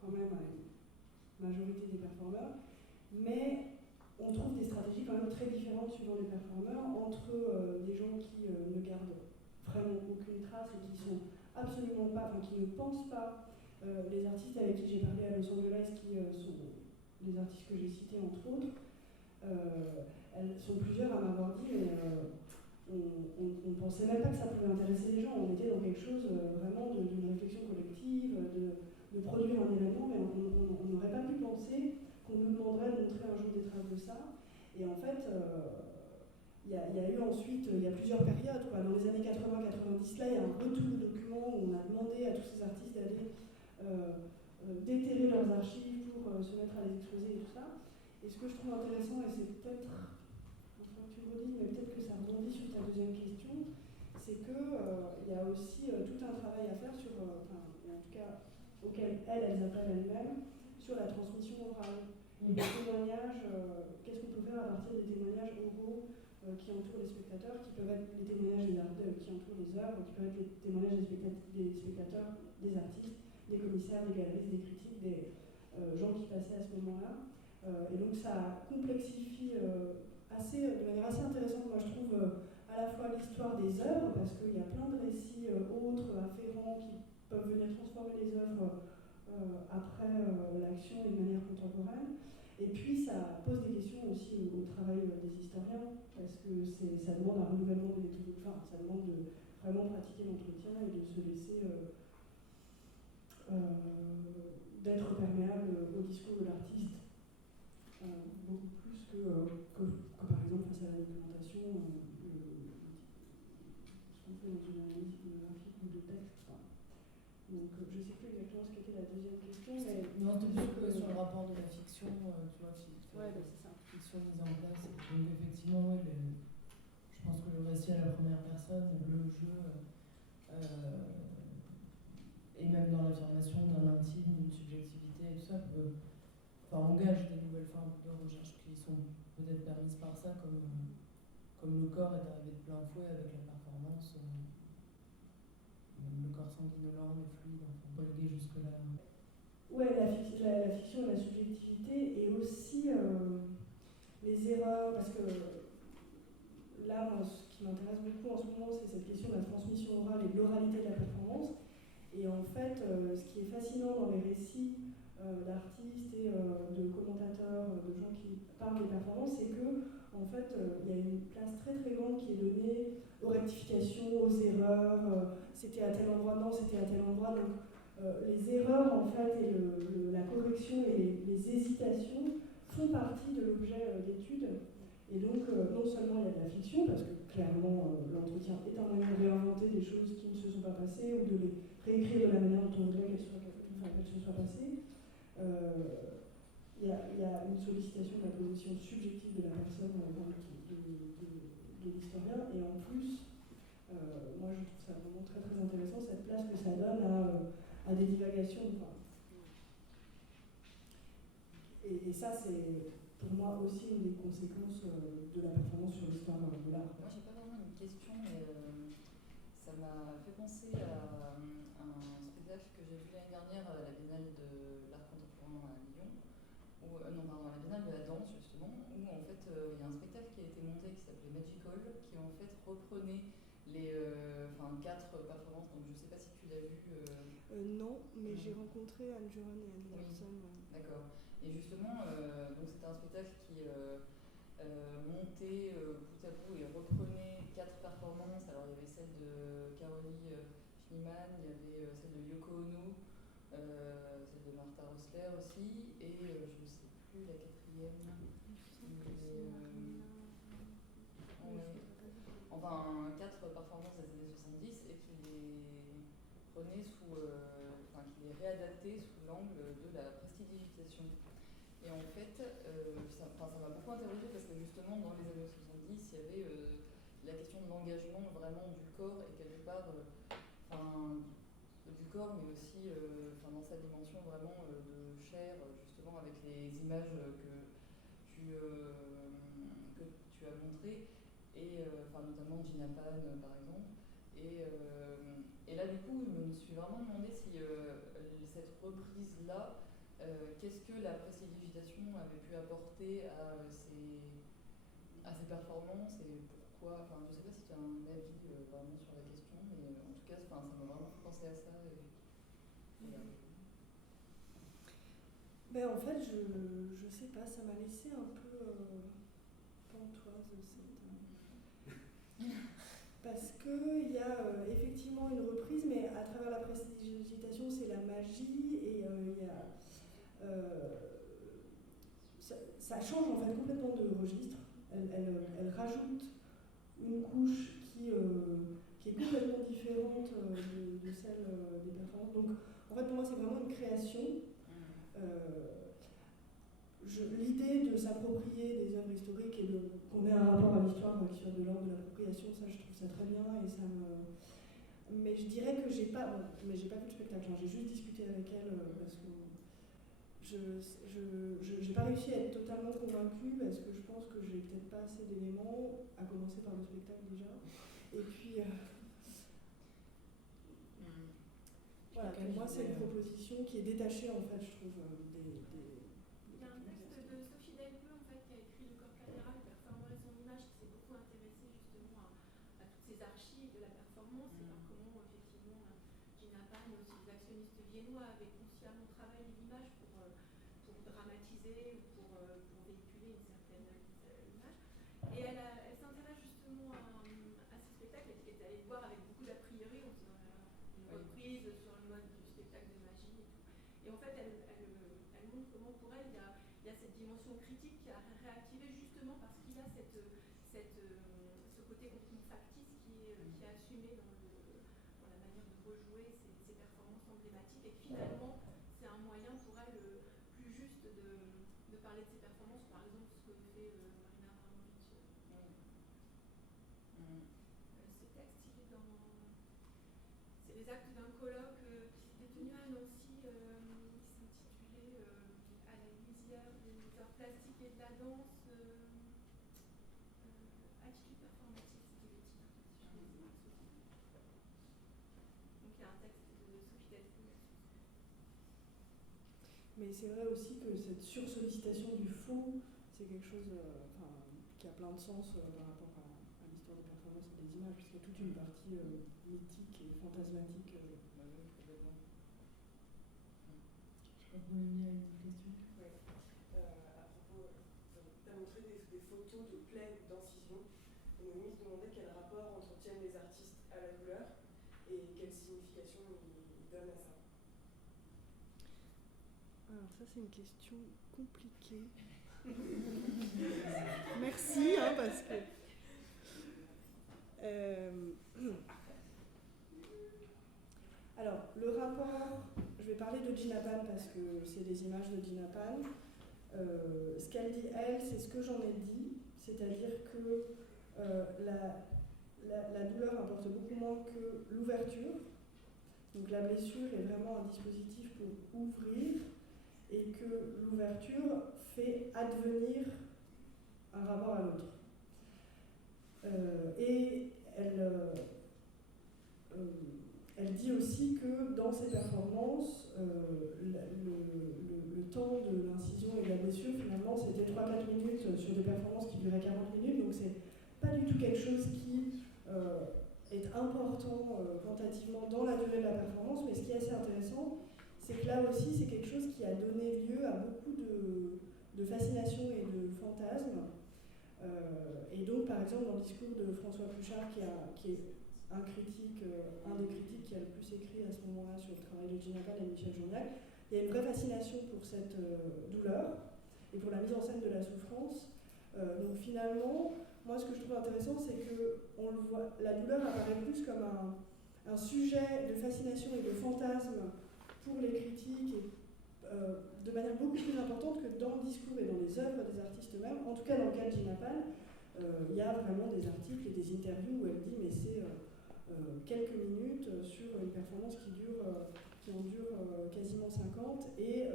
quand même à une majorité des performeurs. Mais on trouve des stratégies quand même très différentes suivant les performeurs, entre des gens qui ne gardent vraiment aucune trace et qui sont absolument pas, enfin qui ne pensent pas. Les artistes avec qui j'ai parlé à Los Angeles, qui sont les artistes que j'ai cités entre autres, elles sont plusieurs à m'avoir dit, mais on ne pensait même pas que ça pouvait intéresser les gens. On était dans quelque chose vraiment d'une réflexion collective, de produire un événement, mais on n'aurait pas pu penser qu'on nous demanderait de montrer un jour des traces de ça. Et en fait, il y a eu ensuite, il y a plusieurs périodes. Quoi. Dans les années 80-90, là, il y a un retour de documents où on a demandé à tous ces artistes d'aller déterrer leurs archives pour se mettre à les exposer et tout ça. Et ce que je trouve intéressant, et c'est peut-être, enfin que tu le redises, mais peut-être que ça rebondit sur ta deuxième question, c'est qu'il y a aussi tout un travail à faire sur, en tout cas, auquel elles appellent elles-mêmes, sur la transmission orale. Les témoignages, qu'est-ce qu'on peut faire à partir des témoignages oraux qui entourent les spectateurs, qui peuvent être les témoignages qui entourent les œuvres, qui peuvent être les témoignages des spectateurs, des artistes, des commissaires, des galeristes, des critiques, des gens qui passaient à ce moment-là. Et donc ça complexifie de manière assez intéressante, moi je trouve, à la fois l'histoire des œuvres, parce qu'il y a plein de récits autres, afférents, qui peuvent venir transformer les œuvres après l'action d'une manière contemporaine, Et puis ça pose des questions aussi au travail des historiens, parce que ça demande un renouvellement des méthodes, enfin ça demande de vraiment pratiquer l'entretien et de se laisser d'être perméable au discours de l'artiste, beaucoup plus que par exemple face à la documentation, ce qu'on fait dans une analyse iconographique ou de texte. Enfin, donc je ne sais plus exactement ce qu'était la deuxième question, mais Non, c'était plus sur le rapport de la fiction, tu vois, ouais, c'est ça. fiction mise en place. Donc effectivement, ouais, je pense que le récit à la première personne, le jeu, et même dans l'affirmation d'un intime, d'une subjectivité et tout ça, engage des nouvelles formes de recherche qui sont peut-être permises par ça, comme le corps est arrivé de plein fouet avec la performance, le corps sanguinolent, le fluide, enfin, relégué jusque-là. Ouais, la fiction et la subjectivité, et aussi les erreurs, parce que là, moi, ce qui m'intéresse beaucoup en ce moment, c'est cette question de la transmission orale et de l'oralité de la performance. Et en fait, ce qui est fascinant dans les récits d'artistes et de commentateurs, de gens qui parlent des performances, c'est que en fait, il y a une place très très grande qui est donnée aux rectifications, aux erreurs. C'était à tel endroit, non, c'était à tel endroit. Donc, les erreurs en fait et la correction et les hésitations font partie de l'objet d'étude. Et donc, non seulement il y a de la fiction, parce que clairement l'entretien est un moyen de réinventer des choses qui ne se sont pas passées ou de les réécrire de la manière dont on voudrait qu'elles se soient passées. Il y a une sollicitation de la position subjective de la personne, de l'historien, et en plus, moi je trouve ça vraiment très très intéressant, cette place que ça donne à des divagations. Et ça, c'est pour moi aussi une des conséquences de la performance sur l'histoire de l'art. Moi, j'ai pas vraiment une question, mais ça m'a fait penser à un spectacle que j'ai vu l'année dernière à la Biennale de l'art contemporain à Lyon, à la Biennale de la danse justement, où en fait il y a un spectacle qui a été monté qui s'appelait Magical, qui en fait reprenait les 4 performances. Donc je sais pas si tu l'as vu. Non, mais j'ai rencontré Anne Juron et Anne Larson. D'accord. Et justement, donc c'était un spectacle qui montait bout à bout et reprenait 4 performances. Alors il y avait celle de Caroline Schneemann, il y avait celle de Yoko Ono, celle de Martha Rosler aussi, et je ne sais plus la 4e. Enfin, 4 performances des années 70 et qui les prenait qui les réadaptait sous l'angle de la prestidigitation. Et en fait, ça m'a beaucoup interrogée parce que justement, dans les années 70, il y avait la question de l'engagement vraiment du corps et quelque part, du corps, mais aussi dans sa dimension vraiment de chair, justement avec les images que tu as montrées, et notamment Gina Pan par exemple. Et là, du coup, je me suis vraiment demandé si cette reprise-là, qu'est-ce que la prestidigitation avait pu apporter à ces performances et pourquoi. Enfin, je ne sais pas si tu as un avis vraiment sur la question, mais en tout cas, ça m'a vraiment fait penser à ça. Ben, en fait, je sais pas, ça m'a laissé un peu pantoise parce qu'il y a effectivement une reprise, mais à travers la prestidigitation, c'est la magie et il y a. Ça change en fait complètement de registre. Elle rajoute une couche qui est complètement différente de celle des performances. Donc en fait pour moi c'est vraiment une création. L'idée de s'approprier des œuvres historiques et qu'on ait un rapport à l'histoire qui soit de l'ordre de l'appropriation, ça je trouve ça très bien et ça me. Mais je dirais que j'ai pas vu le spectacle, j'ai juste discuté avec elle parce que je n'ai pas réussi à être totalement convaincue parce que je pense que j'ai peut-être pas assez d'éléments, à commencer par le spectacle déjà. Et puis, voilà, pour moi c'est une proposition qui est détachée en fait, je trouve, Il y a un texte de Sophie Delpeux en fait, qui a écrit Le corps caméral, performance en image, qui s'est beaucoup intéressée justement à toutes ces archives de la performance et par comment effectivement Gina Pan, mais aussi les actionnistes viennois avaient consciemment travaillé l'image pour dramatiser, pour dimension critique qui a réactivé justement parce qu'il a ce côté complètement factice qui est assumé dans la manière de rejouer ces performances emblématiques, et que finalement c'est un moyen pour elle plus juste de parler de ses performances, par exemple ce que fait Marina Abramovic. Ce texte, il est dans... C'est les actes d'un colloque qui s'était tenu à Nancy, qui s'intitulait À la lisière des arts plastiques et de la danse, attitude performative, c'était le titre, si je ne me souviens pas. Donc il y a un texte de Sophie Delfou là-dessus. Mais c'est vrai aussi que cette sursollicitation du faux, c'est quelque chose qui a plein de sens par rapport à l'histoire des performances et des images, parce qu'il y a toute une partie mythique et fantasmatique. Je crois que vous m'avez mis une question. Oui. À propos, tu as montré des photos de plaies d'incision. Et Noémie se demandait quel rapport entretiennent les artistes à la douleur et quelle signification ils donnent à ça. Alors ça c'est une question compliquée. Merci parce que... Alors le rapport, je vais parler de Gina Pan parce que c'est des images de Gina Pan. Ce qu'elle dit elle, c'est ce que j'en ai dit, c'est-à-dire que la douleur importe beaucoup moins que l'ouverture. Donc la blessure est vraiment un dispositif pour ouvrir, et que l'ouverture fait advenir un rapport à l'autre. Et elle dit aussi que dans ses performances, le temps de l'incision et de la blessure, finalement, c'était 3-4 minutes sur des performances qui duraient 40 minutes, donc c'est pas du tout quelque chose qui est important quantitativement dans la durée de la performance, mais ce qui est assez intéressant, c'est que là aussi, c'est quelque chose qui a donné lieu à beaucoup de fascination et de fantasmes. Et donc, par exemple, dans le discours de François Pluchart, qui est un des critiques qui a le plus écrit à ce moment-là sur le travail de Gina Pan et Michel Journiac, il y a une vraie fascination pour cette douleur et pour la mise en scène de la souffrance. Donc finalement, moi ce que je trouve intéressant, c'est que on le voit, la douleur apparaît plus comme un sujet de fascination et de fantasme pour les critiques, et de manière beaucoup plus importante que dans le discours et dans les œuvres des artistes eux-mêmes. En tout cas, dans le cas de Gina Pan, il y a vraiment des articles et des interviews où elle dit mais c'est quelques minutes sur une performance qui en dure quasiment 50, et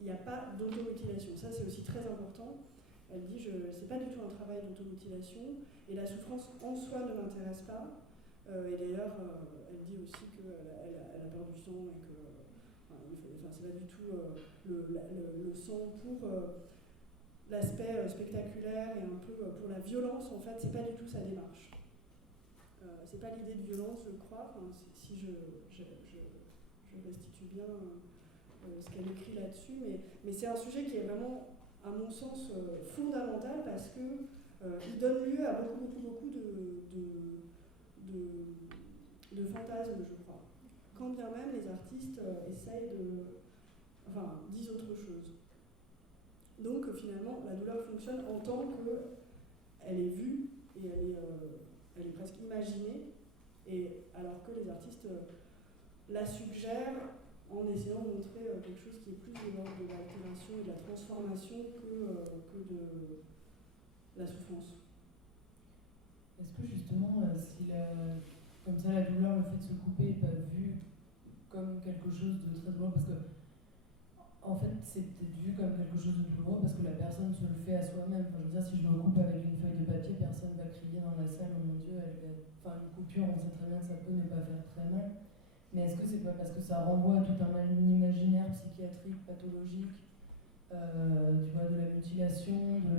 il n'y a pas d'automutilation. Ça, c'est aussi très important. Elle dit c'est pas du tout un travail d'automutilation, et la souffrance en soi ne m'intéresse pas. Et d'ailleurs, elle dit aussi qu'elle a peur du sang et que c'est pas du tout le sang pour l'aspect spectaculaire et un peu pour la violence. En fait, c'est pas du tout sa démarche. C'est pas l'idée de violence, je crois. Si je restitue bien ce qu'elle écrit là-dessus, mais c'est un sujet qui est vraiment, à mon sens, fondamental parce que il donne lieu à beaucoup de fantasmes, je crois. Quand bien même les artistes disent autre chose. Donc finalement, la douleur fonctionne en tant qu'elle est vue et elle est presque imaginée, et alors que les artistes la suggèrent en essayant de montrer quelque chose qui est plus de l'ordre de l'altération et de la transformation que de la souffrance. Est-ce que justement, si comme ça la douleur, le fait de se couper n'est pas vu comme quelque chose de très douloureux, parce que en fait c'est peut-être vu comme quelque chose de douloureux parce que la personne se le fait à soi-même. Enfin, je veux dire, si je me coupe avec une feuille de papier, personne ne va crier dans la salle, oh mon Dieu, une coupure, on sait très bien que ça peut ne pas faire très mal. Mais est-ce que c'est pas parce que ça renvoie à tout un imaginaire psychiatrique, pathologique, de la mutilation, de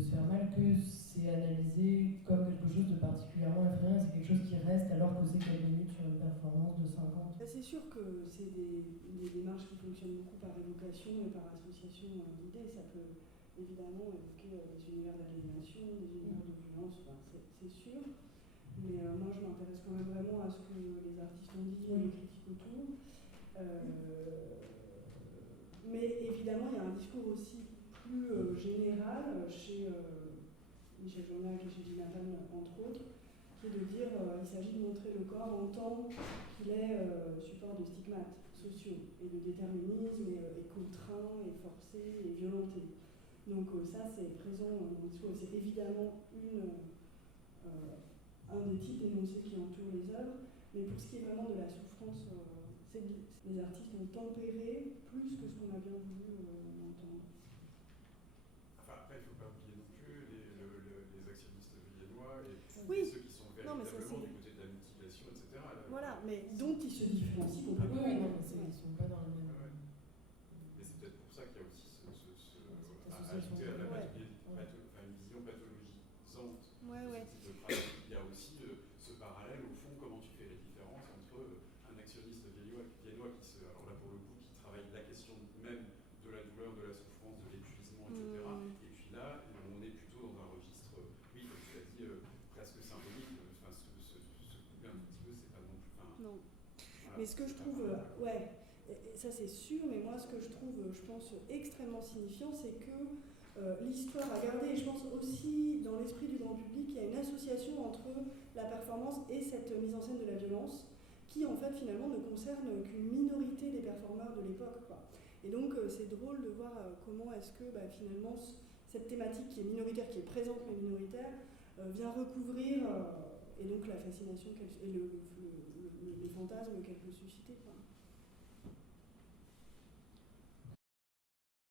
se faire mal, que c'est analysé comme quelque chose de particulièrement effrayant, c'est quelque chose qui reste alors que c'est quelques minutes sur une performance de 50? C'est sûr que c'est des démarches qui fonctionnent beaucoup par évocation et par association d'idées. Ça peut évidemment évoquer des univers d'aliénation, des univers de violence, c'est sûr. Mais moi, je m'intéresse quand même vraiment à ce que les artistes ont dit et les critiques autour. Mais évidemment, évidemment, il y a un discours aussi plus général chez Michel Journac et chez Gina Pan, entre autres, qui est de dire qu'il s'agit de montrer le corps en tant qu'il est support de stigmates sociaux et de déterminisme et contraint et forcé et violenté. Donc ça, c'est présent dans le discours. C'est évidemment un des types d'énoncés qui entourent les œuvres, mais pour ce qui est vraiment de la souffrance, les artistes ont tempéré plus que ce qu'on a bien voulu entendre. Enfin, après, il ne faut pas oublier non plus les actionnistes viennois et Oui. ceux qui sont Non, mais véritablement ça, du côté de la mutilation, etc. Voilà, mais dont ils se différencient complètement. Oui, non, mais ils sont pas dans le même. Ouais. Mais c'est peut-être pour ça qu'il y a aussi association. ajouté à la Ouais. une vision pathologisante Ouais. de ce type de pratique. Il y a aussi ce parallèle, au fond, comment tu fais les différences entre un actionniste viennois qui alors là pour le coup, qui travaille la question même de la douleur, de la souffrance, de l'épuisement, etc. Et puis là, on est plutôt dans un registre, oui, comme tu l'as dit, presque symbolique. Enfin, se couper un petit peu, c'est pas non plus. Non. Voilà, Mais ce que je trouve, et ça c'est sûr, mais moi ce que je trouve, je pense, extrêmement signifiant, c'est que l'histoire a gardé, et je pense aussi dans l'esprit du grand public, il y a une association entre la performance et cette mise en scène de la violence, qui en fait finalement ne concerne qu'une minorité des performeurs de l'époque, quoi. Et donc c'est drôle de voir comment est-ce que finalement cette thématique qui est minoritaire, qui est présente mais minoritaire, vient recouvrir et donc la fascination et les fantasmes qu'elle peut susciter, quoi.